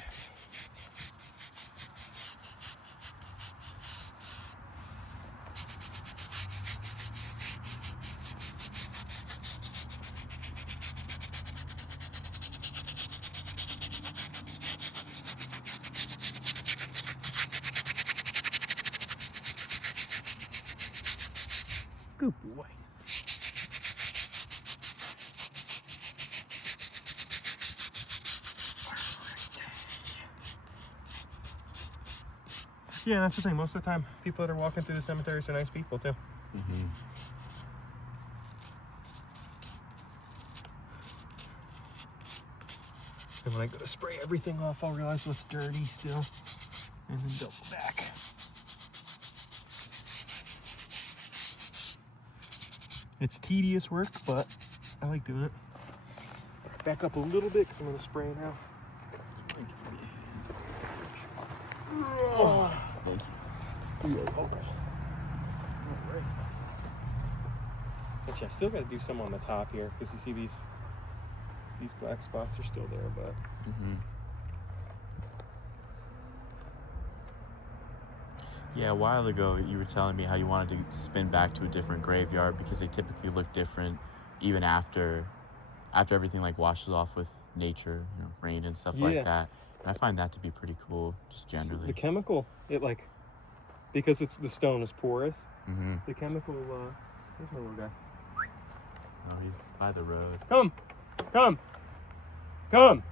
Good boy. Yeah, that's the thing. Most of the time, people that are walking through the cemeteries are nice people, too. Mm-hmm. And when I go to spray everything off, I'll realize what's dirty still. And then double back. It's tedious work, but I like doing it. Back up a little bit because I'm going to spray now. Thank you. All right. Actually, I still got to do some on the top here because you see these black spots are still there, but Yeah, a while ago you were telling me how you wanted to spin back to a different graveyard because they typically look different even after everything like washes off with nature, rain and stuff like Yeah. that. And I find that to be pretty cool, just the generally. chemical, it like, because the stone is porous, Mm-hmm. the chemical, there's my little guy. Oh, he's by the road. Come! Come! Come!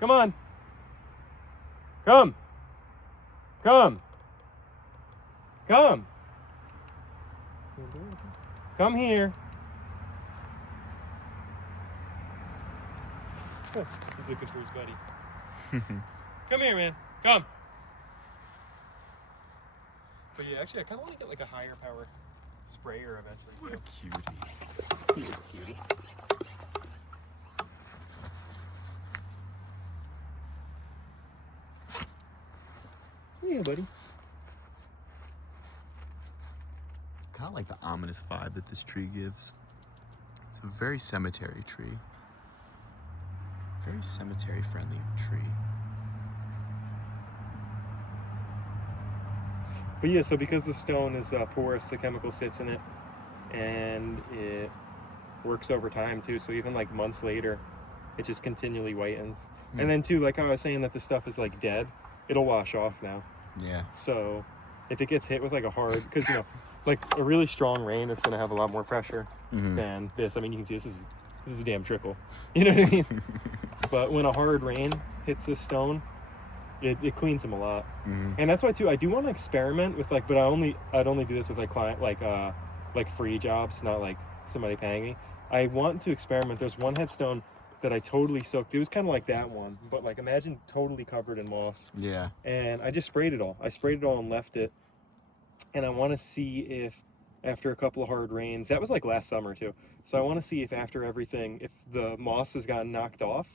Come on! Come! Come! Come! Come here! Oh, he's looking for his buddy. Come here, man. Come! But yeah, actually, I kind of want to get like a higher power sprayer eventually. What a cutie. He's a cutie. Yeah, buddy. Kind of like the ominous vibe that this tree gives. It's a very cemetery tree. Very cemetery friendly tree. But yeah, so because the stone is porous, the chemical sits in it, and it works over time too. So even like months later, it just continually whitens. And then too, like how I was saying that the stuff is like dead, it'll wash off now. Yeah. So if it gets hit with like a hard, because like a really strong rain is going to have a lot more pressure than this. I mean, you can see this is a damn trickle. You know what I mean? But when a hard rain hits this stone, it cleans them a lot. And that's why too, I do want to experiment with like, but I'd only do this with like client, like free jobs, not like somebody paying me. I want to experiment. There's one headstone that I totally soaked. It was kind of like that one, but like imagine totally covered in moss. Yeah. And I just sprayed it all. I sprayed it all and left it. And I want to see if after a couple of hard rains, that was like last summer too. So I want to see if after everything, if the moss has gotten knocked off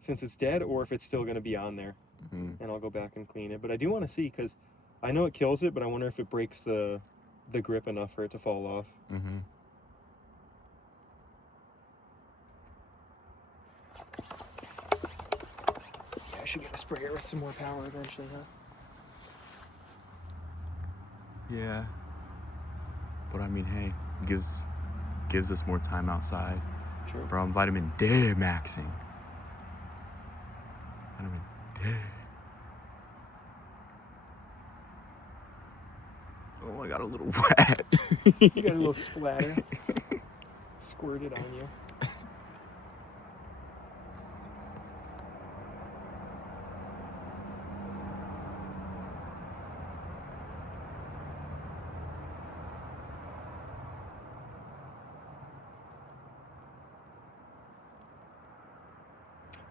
since it's dead, or if it's still going to be on there. And I'll go back and clean it. But I do want to see, because I know it kills it, but I wonder if it breaks the grip enough for it to fall off. Yeah, I should get a sprayer with some more power eventually, huh? Yeah. But I mean, hey, gives us more time outside. True. Bro, I'm vitamin D maxing. Vitamin D. Oh, I got a little wet. You got a little splatter. Squirted on you.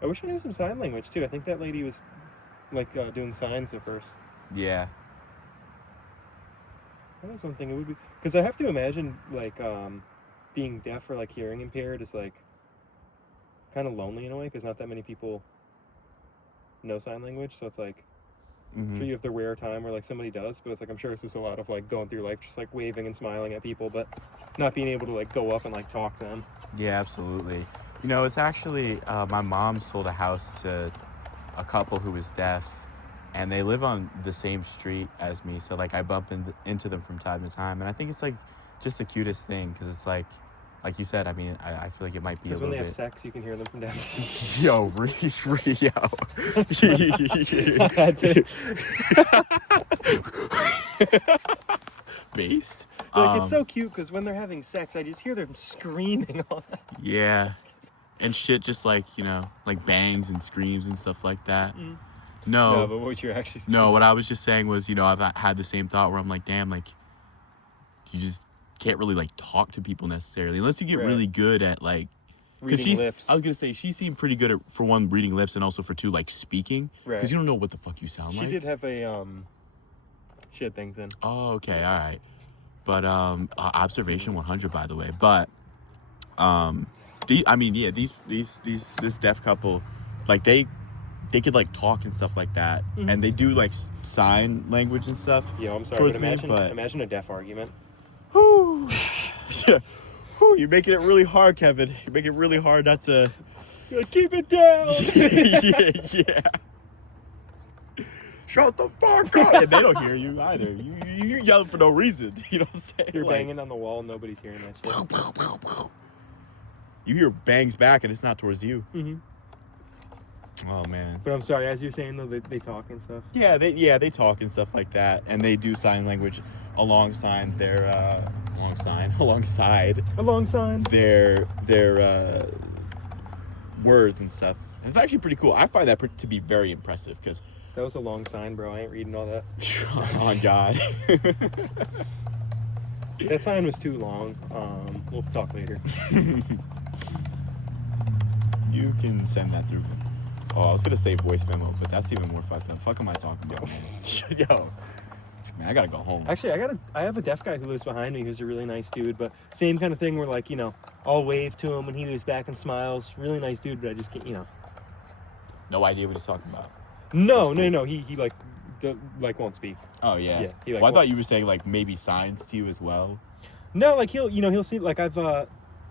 I wish I knew some sign language too. I think that lady was like doing signs at first. Yeah. That was one thing. It would be, because I have to imagine like being deaf or like hearing impaired is like kind of lonely in a way, because not that many people know sign language. So it's like, I'm sure you have the rare time where like somebody does, but it's like I'm sure it's just a lot of like going through life just like waving and smiling at people, but not being able to like go up and like talk to them. Yeah, absolutely. You know, it's actually, my mom sold a house to a couple who was deaf, and they live on the same street as me. So, like, I bump into them from time to time. And I think it's, like, just the cutest thing, because it's, like you said, I mean, I feel like it might be a Because when little they have bit... sex, you can hear them from down. Yo, I had to. Based. Like, it's so cute because when they're having sex, I just hear them screaming all that. Yeah. And shit just like, like bangs and screams and stuff like that. No, but what you're actually saying. No, what I was just saying was, I've had the same thought where I'm like, damn, like, you just can't really, like, talk to people necessarily. Unless you get really good at, like... Reading lips. I was going to say, she seemed pretty good at, for one, reading lips, and also for two, like, speaking. Right. Because you don't know what the fuck you sound like. She did have a, she had things in. Oh, okay, all right. But, observation 100, by the way. But, this deaf couple, like, they could like talk and stuff like that, and they do like sign language and stuff. Yo, I'm sorry, towards but me, but imagine a deaf argument. whew, whew, you're making it really hard, Kevin. You're making it really hard not to Keep it down. yeah. Shut the fuck up. And they don't hear you either. You yelling for no reason. You know what I'm saying? You're like, banging on the wall, nobody's hearing that shit. You hear bangs back, and it's not towards you. Mm-hmm. Oh man. But I'm sorry, as you're saying though, they talk and stuff. Yeah, they talk and stuff like that, and they do sign language alongside their alongside their words and stuff. And it's actually pretty cool. I find that to be very impressive because That was a long sign, bro. I ain't reading all that. oh God. That sign was too long. We'll talk later. You can send that through. Oh, I was gonna say voice memo, but that's even more fucked up. Fuck am I talking about, man? Yo, man, I gotta go home. Actually, I have a deaf guy who lives behind me who's a really nice dude, but same kind of thing where, like, you know, I'll wave to him and he waves back and smiles. Really nice dude, but I just can't, you know. No idea what he's talking about. No, Cool. no, he won't speak. Oh yeah. Yeah, he, like, well, I thought won't. you were saying like maybe signs to you as well. No, like he'll see, like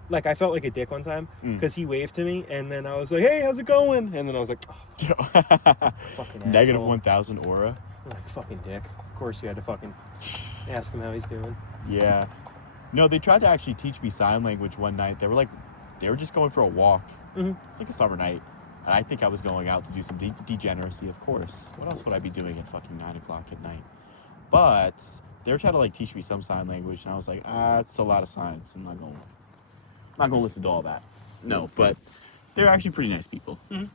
like I felt like a dick one time because he waved to me and then I was like, hey, how's it going? And then I was like, oh, fucking Negative asshole. 1,000 aura. Like, fucking dick. Of course you had to fucking ask him how he's doing. Yeah. No, they tried to actually teach me sign language one night. They were just going for a walk. Mm-hmm. It's like a summer night. And I think I was going out to do some degeneracy, of course. What else would I be doing at fucking 9 o'clock at night? But they were trying to like teach me some sign language, and I was like, it's a lot of signs. I'm not gonna listen to all that. No, but they're actually pretty nice people. Mm-hmm.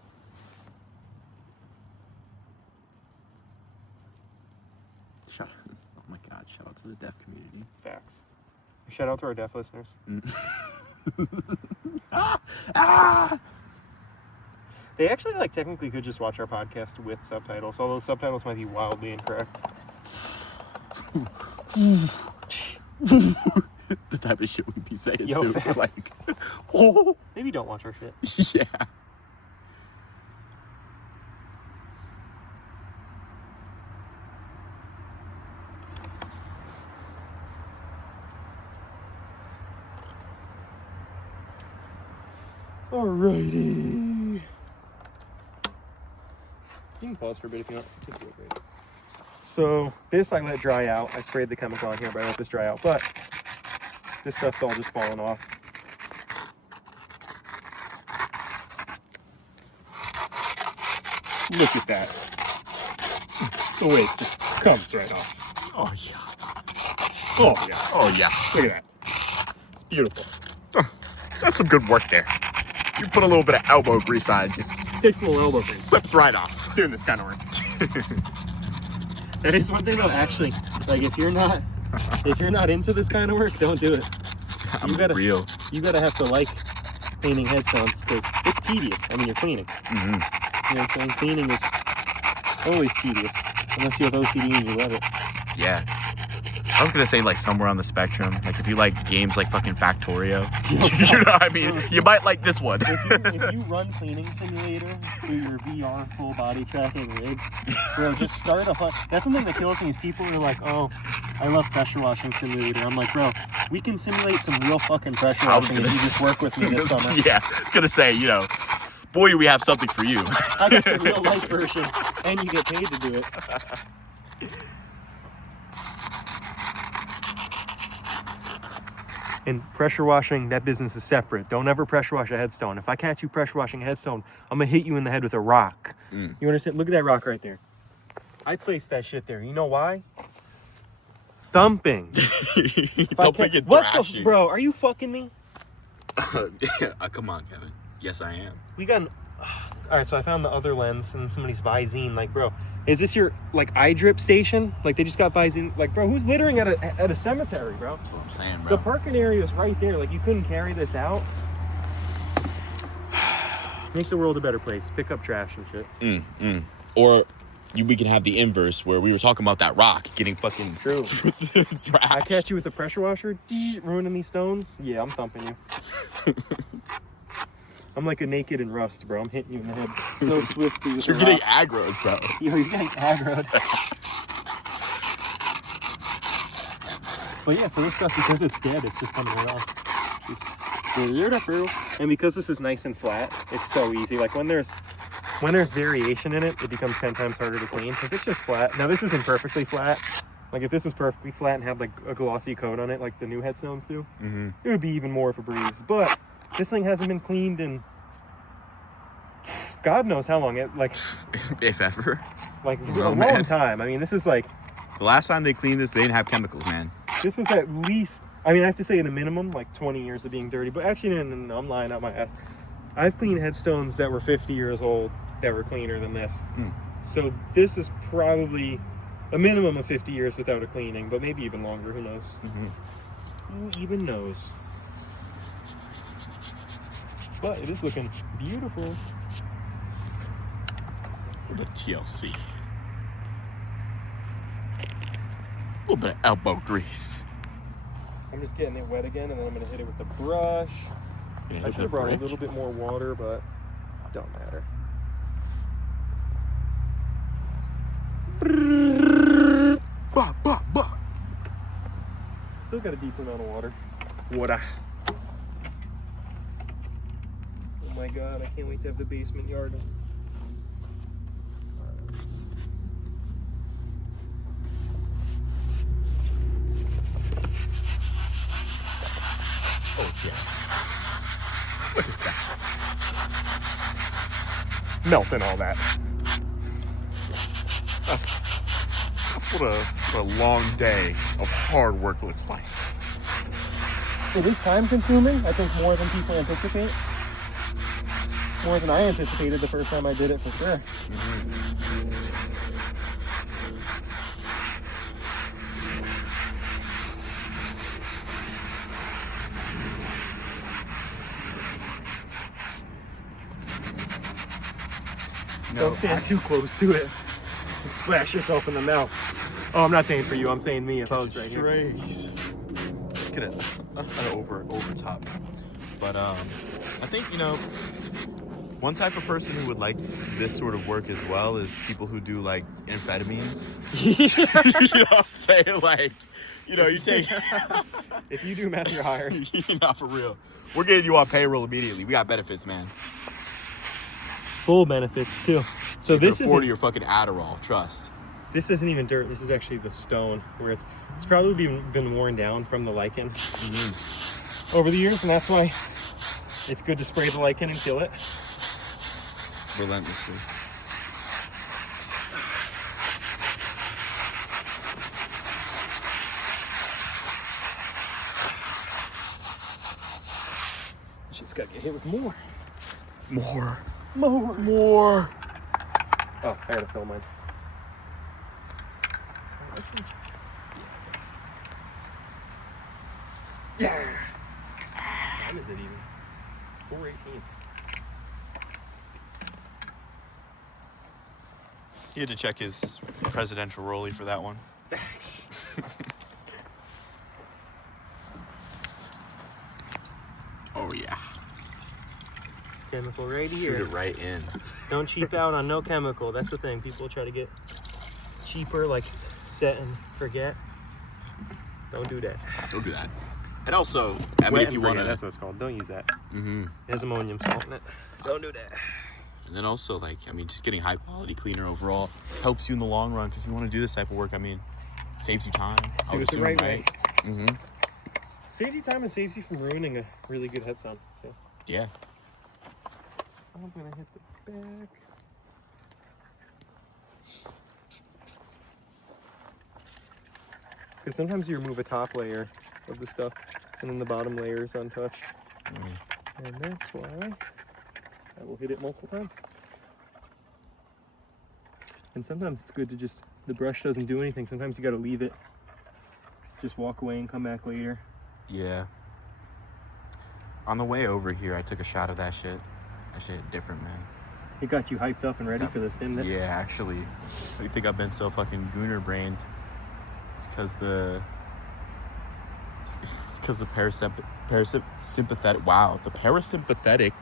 Oh my God! Shout out to the deaf community. Facts. Shout out to our deaf listeners. They actually, like, technically could just watch our podcast with subtitles, although the subtitles might be wildly incorrect. The type of shit we be saying Yo, too. facts. Like, oh Maybe don't watch our shit. yeah. Alrighty. You can pause for a bit if you want. Take a break. So this I let dry out. I sprayed the chemical on here, but I let this dry out. But this stuff's all just falling off. Look at that. The waste just comes right off. Oh yeah. Oh yeah. Oh yeah. Look at that. It's beautiful. That's some good work there. You put a little bit of elbow grease on it, just Takes a little elbow grease. slips right off. Doing this kind of work. That is one thing though, actually. Like if you're not into this kind of work, don't do it. I'm real. You gotta have to like cleaning headstones because it's tedious. I mean, you're cleaning. Mm-hmm. You know what I'm saying? Cleaning is always tedious unless you have OCD and you love it. Yeah. I was gonna say like somewhere on the spectrum. Like if you like games like fucking Factorio, you know what I mean? You might like this one. If you run Cleaning Simulator through your VR full body tracking rig, bro, just start a hunt. That's something that kills me is people are like, oh, I love pressure washing simulator. I'm like, bro, we can simulate some real fucking pressure I was washing if you just work with me this summer. Yeah, I was gonna say, you know, boy, do we have something for you. I got the real life version, and you get paid to do it. And pressure washing, that business is separate. Don't ever pressure wash a headstone. If I catch you pressure washing a headstone, I'm gonna hit you in the head with a rock. You understand? Look at that rock right there. I placed that shit there. You know why? Thumping. Thumping and What thrashing. the, bro? Are you fucking me? Come on, Kevin. Yes, I am. We got an, all right, so I found the other lens in somebody's Visine. Like, bro, is this your, like, eye drip station? Like, they just got Visine. Like, bro, who's littering at a cemetery, bro? That's what I'm saying, The bro. parking area is right there. Like, you couldn't carry this out. Make the world a better place. Pick up trash and shit. Or we can have the inverse where we were talking about that rock getting fucking True. thrashed. I catch you with a pressure washer, ruining these stones. Yeah, I'm thumping you. I'm like a naked in rust, bro. I'm hitting you in the head so swiftly. with You're a getting rock. aggroed, bro. Yo, you're getting aggroed. But yeah, so this stuff, because it's dead, it's just coming around. It's beautiful. And because this is nice and flat, it's so easy. Like when there's variation in it, it becomes 10 times harder to clean because it's just flat. Now this isn't perfectly flat. Like if this was perfectly flat and had like a glossy coat on it, like the new Headstones do, it would be even more of a breeze. But this thing hasn't been cleaned in God knows how long. It like If ever. like Oh, a long man. time. I mean, this is like The last time they cleaned this, they didn't have chemicals, man. this was at least. I mean, I have to say at a minimum like 20 years of being dirty. But actually, no, I'm lying out my ass. I've cleaned Headstones that were 50 years old that were cleaner than this. So this is probably a minimum of 50 years without a cleaning, but maybe even longer. Who knows? Who even knows? But it is looking beautiful. A little TLC. A little bit of elbow grease. I'm just getting it wet again, and then I'm gonna hit it with the brush. I should have brought a little bit more water, but don't matter. Bah, bah, bah. Still got a decent amount of water. Water. Oh my god, I can't wait to have the basement yard. Oh, yeah. Look at that. Melting all that. That's what a long day of hard work looks like. It is time consuming, I think more than people anticipate. More than I anticipated the first time I did it, for sure. Don't stand too close to it and splash yourself in the mouth. Oh, I'm not saying for you, I'm saying me if I was right here. Strays. Get it over top. But I think, you know, one type of person who would like this sort of work as well is people who do like amphetamines. You know what I'm saying? Like, you know, you take If you do meth, you're hired. not for real. We're getting you on payroll immediately. We got benefits, man. Full benefits too. So You can this afford isn't, your fucking Adderall, trust. this isn't even dirt. This is actually the stone where it's probably been worn down from the lichen over the years, and that's why it's good to spray the lichen and kill it. Relentlessly. Shit's gotta get hit with more. More. Oh, I gotta fill mine. Yeah. What time is it even? 4:18. He had to check his presidential rollie for that one. Thanks. Oh yeah. It's chemical right Shoot here. it right in. Don't cheap out on no chemical. That's the thing. People try to get cheaper, like set and forget. Don't do that. Don't do that. And also, I mean, Wet if and you forget, want to, that's what it's called. Don't use that. mm-hmm. It has ammonium salt in it. Don't do that. And then also, like, I mean, just getting high quality cleaner overall helps you in the long run because if you want to do this type of work, I mean, saves you time. I Do would it the assume, right right? way. Mm-hmm. Saves you time and saves you from ruining a really good headstone. So Yeah. I'm gonna hit the back. Because sometimes you remove a top layer of the stuff and then the bottom layer is untouched. And that's why I will hit it multiple times. And sometimes it's good to just, the brush doesn't do anything. Sometimes you gotta leave it. Just walk away and come back later. Yeah. On the way over here, I took a shot of that shit. That shit different, man. It got you hyped up and ready for this, didn't it? Yeah, actually. Why do you think I've been so fucking gooner brained? It's because the parasympathetic. Wow, the parasympathetic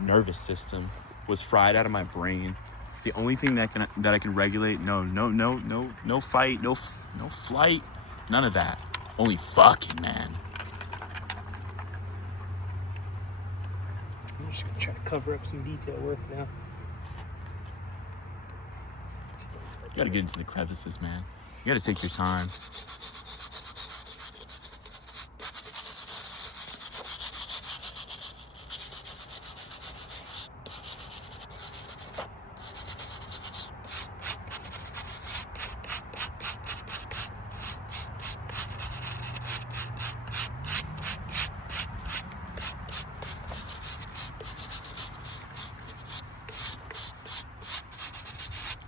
nervous system was fried out of my brain. The only thing that I can regulate, no fight, no flight, none of that. Only fucking, man. I'm just gonna try to cover up some detail work now. You gotta get into the crevices, man. You gotta take your time.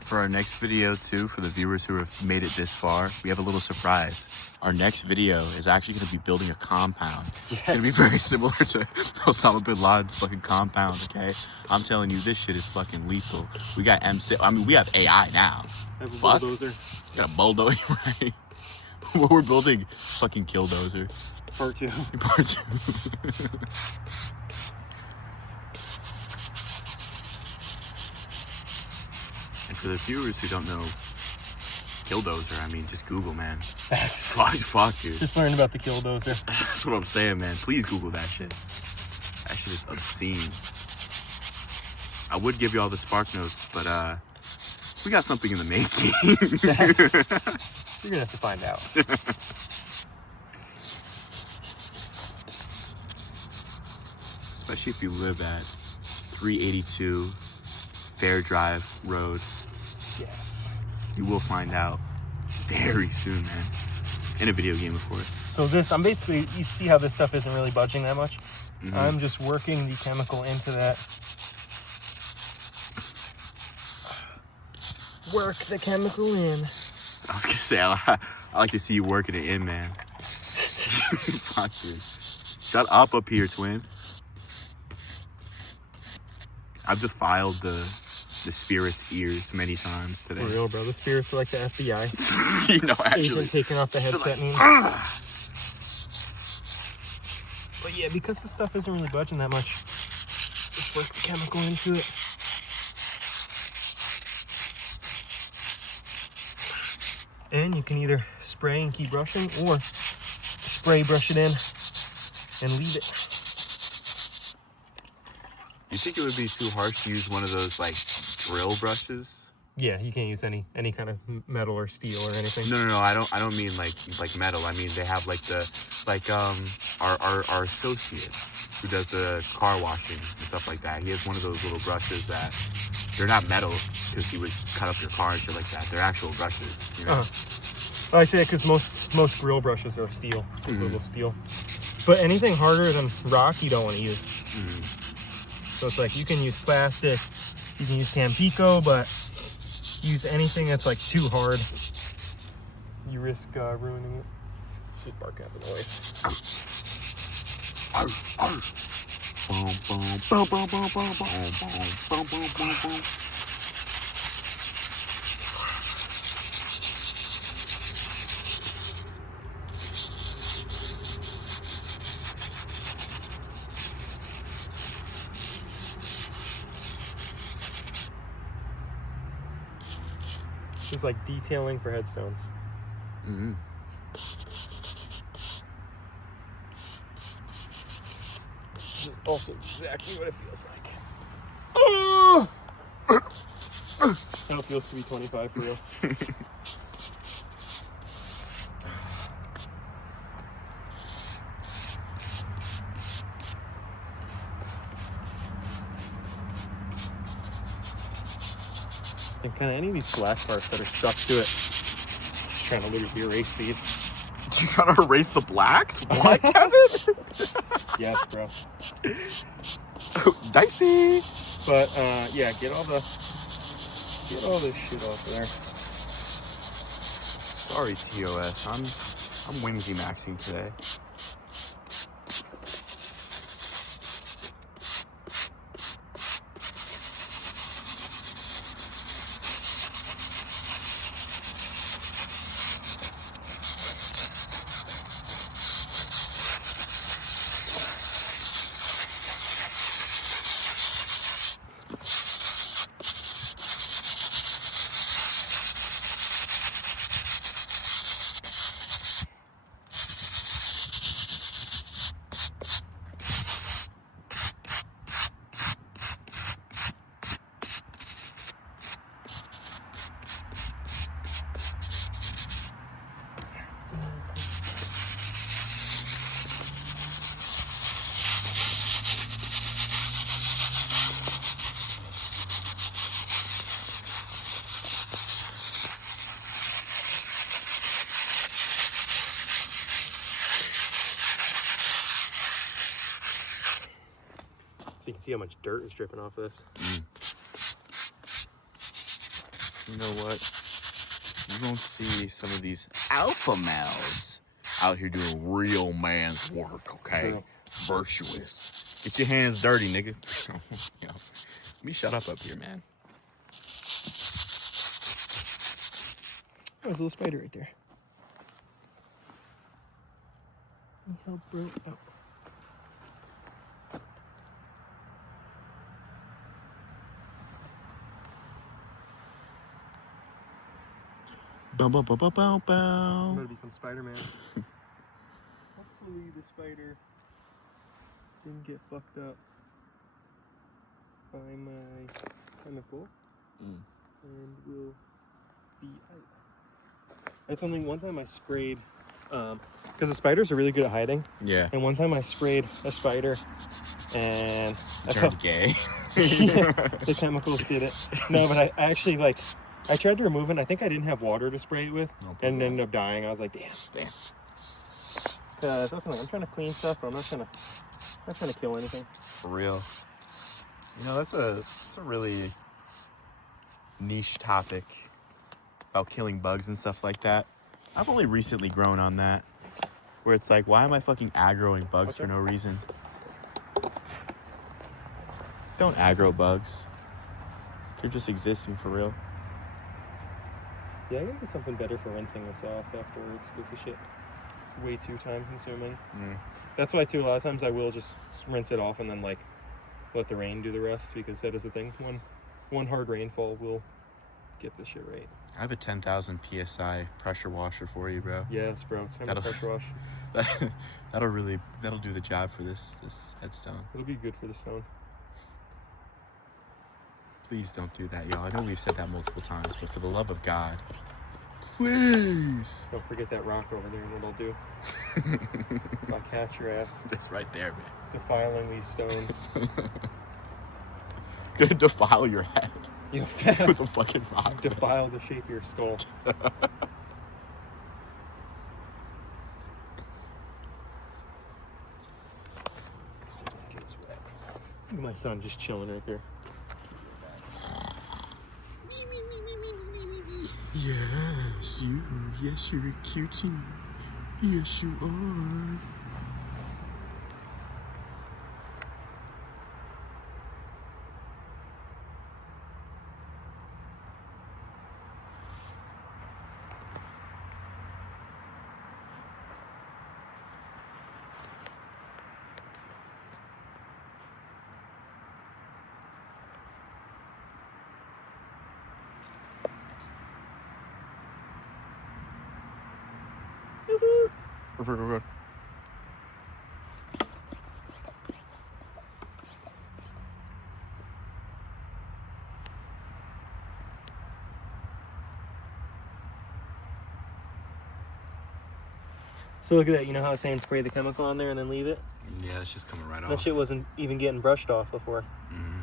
For our next video too, for the viewers who have made it this far, we have a little surprise. Our next video is actually going to be building a compound. It's going to be very similar to Osama bin Laden's fucking compound, okay? I'm telling you, this shit is fucking lethal. We got M6, I mean, we have AI now. I have a Fuck. bulldozer. Got a bulldozer, right? We're building fucking Killdozer. Part 2. Part 2. And for the viewers who don't know Killdozer, I mean, just Google, man. Fuck, dude. Just learned about the Killdozer. That's what I'm saying, man. Please Google that shit. That shit is obscene. I would give you all the spark notes, but we got something in the making. You're gonna have to find out. Especially if you live at 382 Fair Drive Road. Yes. You will find out very soon, man. In a video game, of course. So this, I'm basically, you see how this stuff isn't really budging that much? Mhm. I'm just working the chemical into that. Work the chemical in. I was gonna say, I like to see you working it in, man. Fuck, dude. Shut up here, twin. I've defiled the spirit's ears many times today. For real, bro. The spirits are like the FBI. You know, actually. Agent taking off the headset like, meme. But yeah, because the stuff isn't really budging that much, just work the chemical into it. And you can either spray and keep brushing, or spray, brush it in, and leave it. You think it would be too harsh to use one of those, like, drill brushes? Yeah, you can't use any kind of metal or steel or anything. No. I don't mean like metal. I mean they have like our associate who does the car washing and stuff like that. He has one of those little brushes that they're not metal because he would cut up your car and shit like that. They're actual brushes. You know? Well, I say it because most grill brushes are steel, little steel. But anything harder than rock, you don't want to use. So it's like you can use plastic, you can use Tampico, but use anything that's like too hard, you risk ruining it. She's barking at the noise. Just like detailing for headstones. Mm-hmm. This is also exactly what it feels like. How it feels to be 25 for real. And kind of any of these black parts that are stuck to it. Just trying to literally erase these. You trying to erase the blacks? What, Kevin? Yes, bro. Dicey. But yeah, get all this shit off there. Sorry, TOS. I'm whimsy maxing today. You can see how much dirt is dripping off this. You know what? You won't see some of these alpha males out here doing real man's work, okay? True. Virtuous. Get your hands dirty, nigga. You know, let me shut up here, man. Oh, there's a little spider right there. Let me help, bro. Oh. Bow, bow, bow, bow, bow, I'm bow. gonna become Spider-Man. Hopefully the spider didn't get fucked up by my chemical and will be out. That's something one time I sprayed, because the spiders are really good at hiding. Yeah. And one time I sprayed a spider and I Turned gay. yeah, the chemicals did it. No, but I actually I tried to remove it. And I think I didn't have water to spray it with, and ended up dying. I was like, damn. Cause I'm trying to clean stuff, but I'm not trying to kill anything. For real. You know, that's a really niche topic about killing bugs and stuff like that. I've only recently grown on that, where it's like, why am I fucking aggroing bugs for no reason? Don't aggro bugs. They're just existing for real. Yeah, I gotta get something better for rinsing this off afterwards, because the shit is way too time consuming. That's why too, a lot of times I will just rinse it off and then like let the rain do the rest, because that is the thing. One hard rainfall will get this shit right. I have a 10,000 PSI pressure washer for you, bro. Yes, bro. It's time to pressure wash. That'll do the job for this headstone. It'll be good for the stone. Please don't do that, y'all. I know we've said that multiple times, but for the love of God, please. Don't forget that rock over there and what I'll do. I'll catch your ass That's right there, man. defiling these stones. Gonna defile your head You with a fucking rock. defile the shape of your skull. Look at my son just chilling right there. Yes, you. Yes, you're a cutie. Yes, you are. So look at that. You know how I was saying spray the chemical on there and then leave it? Yeah, it's just coming right That off. shit wasn't even getting brushed off before.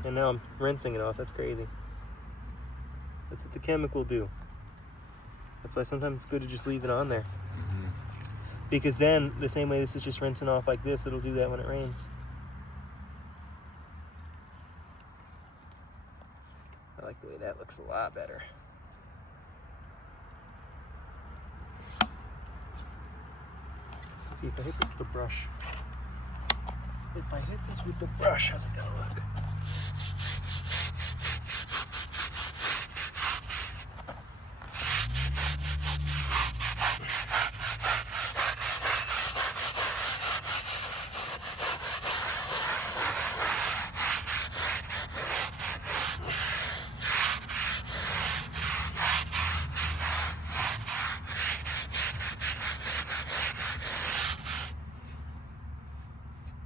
And now I'm rinsing it off. That's crazy. That's what the chemical do. That's why sometimes it's good to just leave it on there. Because then, the same way this is just rinsing off like this, it'll do that when it rains. I like the way that looks a lot better. Let's see if I hit this with the brush. If I hit this with the brush, how's it gonna look?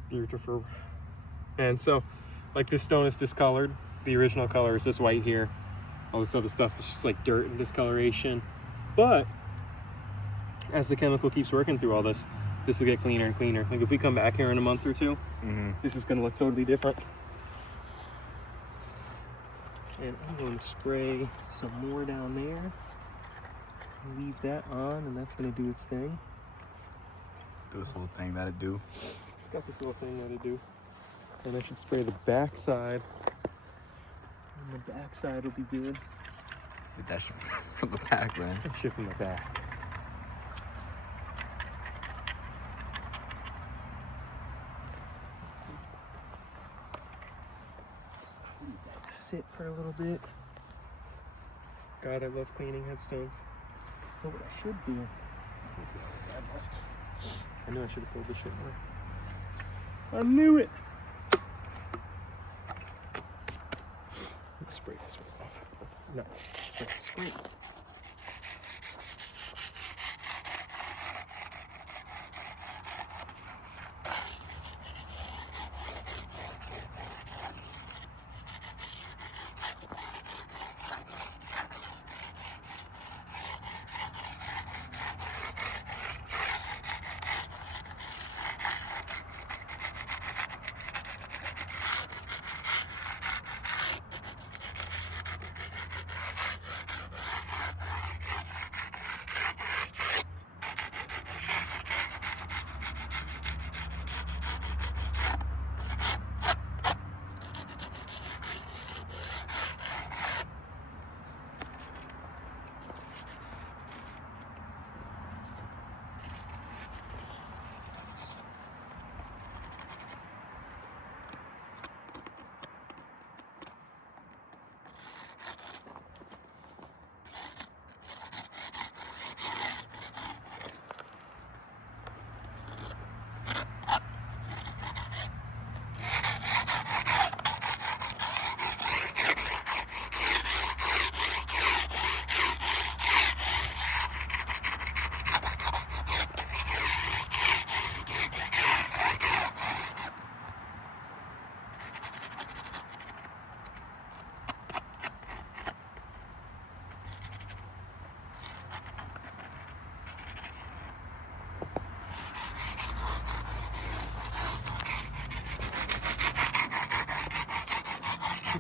Beautiful. And so, like, this stone is discolored. The original color is this white here. All this other stuff is just like dirt and discoloration. But as the chemical keeps working through all this, this will get cleaner and cleaner. Like if we come back here in a month or two, this is gonna look totally different. And I'm going to spray some more down there. Leave that on, and that's gonna do its thing. Do this little thing that it do. It's got this little thing that it do. And I should spray the back side. And the back side will be good. Hit that shit from the back, man. And shit from the back. Leave that to sit for a little bit. God, I love cleaning headstones. But what I should do, I knew I should have filled this shit more. I knew it. Let's spray this one off. No, spray.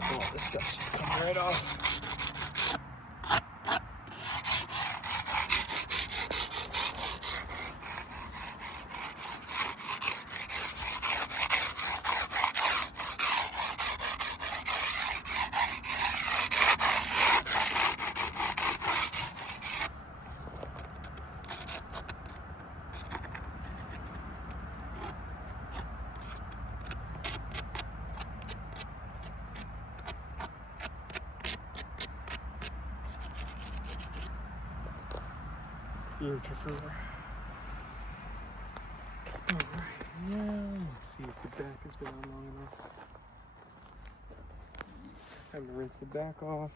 Oh, this stuff's just coming right off. Beautiful. Alright, now let's see if the back has been on long enough. Time to rinse the back off.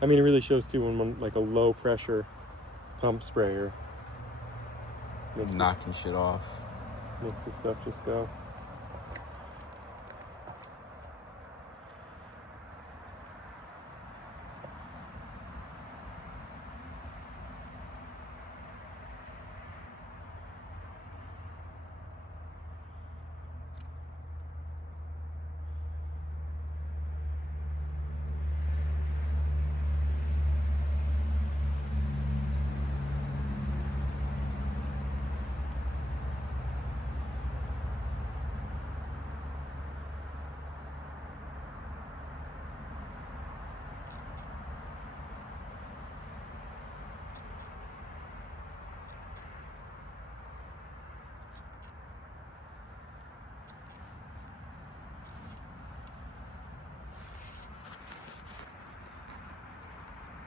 I mean, it really shows too when one, like a low pressure pump sprayer Knocking shit off. makes the stuff just go.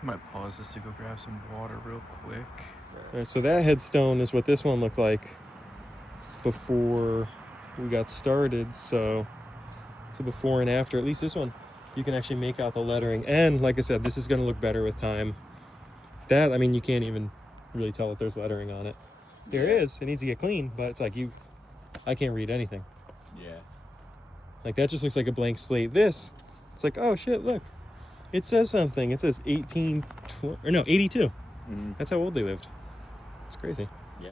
I might pause this to go grab some water real quick. Alright, so that headstone is what this one looked like before we got started. So it's a before and after. At least this one, you can actually make out the lettering. And like I said, this is going to look better with time. That, I mean, you can't even really tell if there's lettering on it. There is. It needs to get clean, but it's like I can't read anything. Yeah. Like that just looks like a blank slate. This, it's like, oh shit, look. It says something. It says 82. Mm-hmm. That's how old they lived. It's crazy.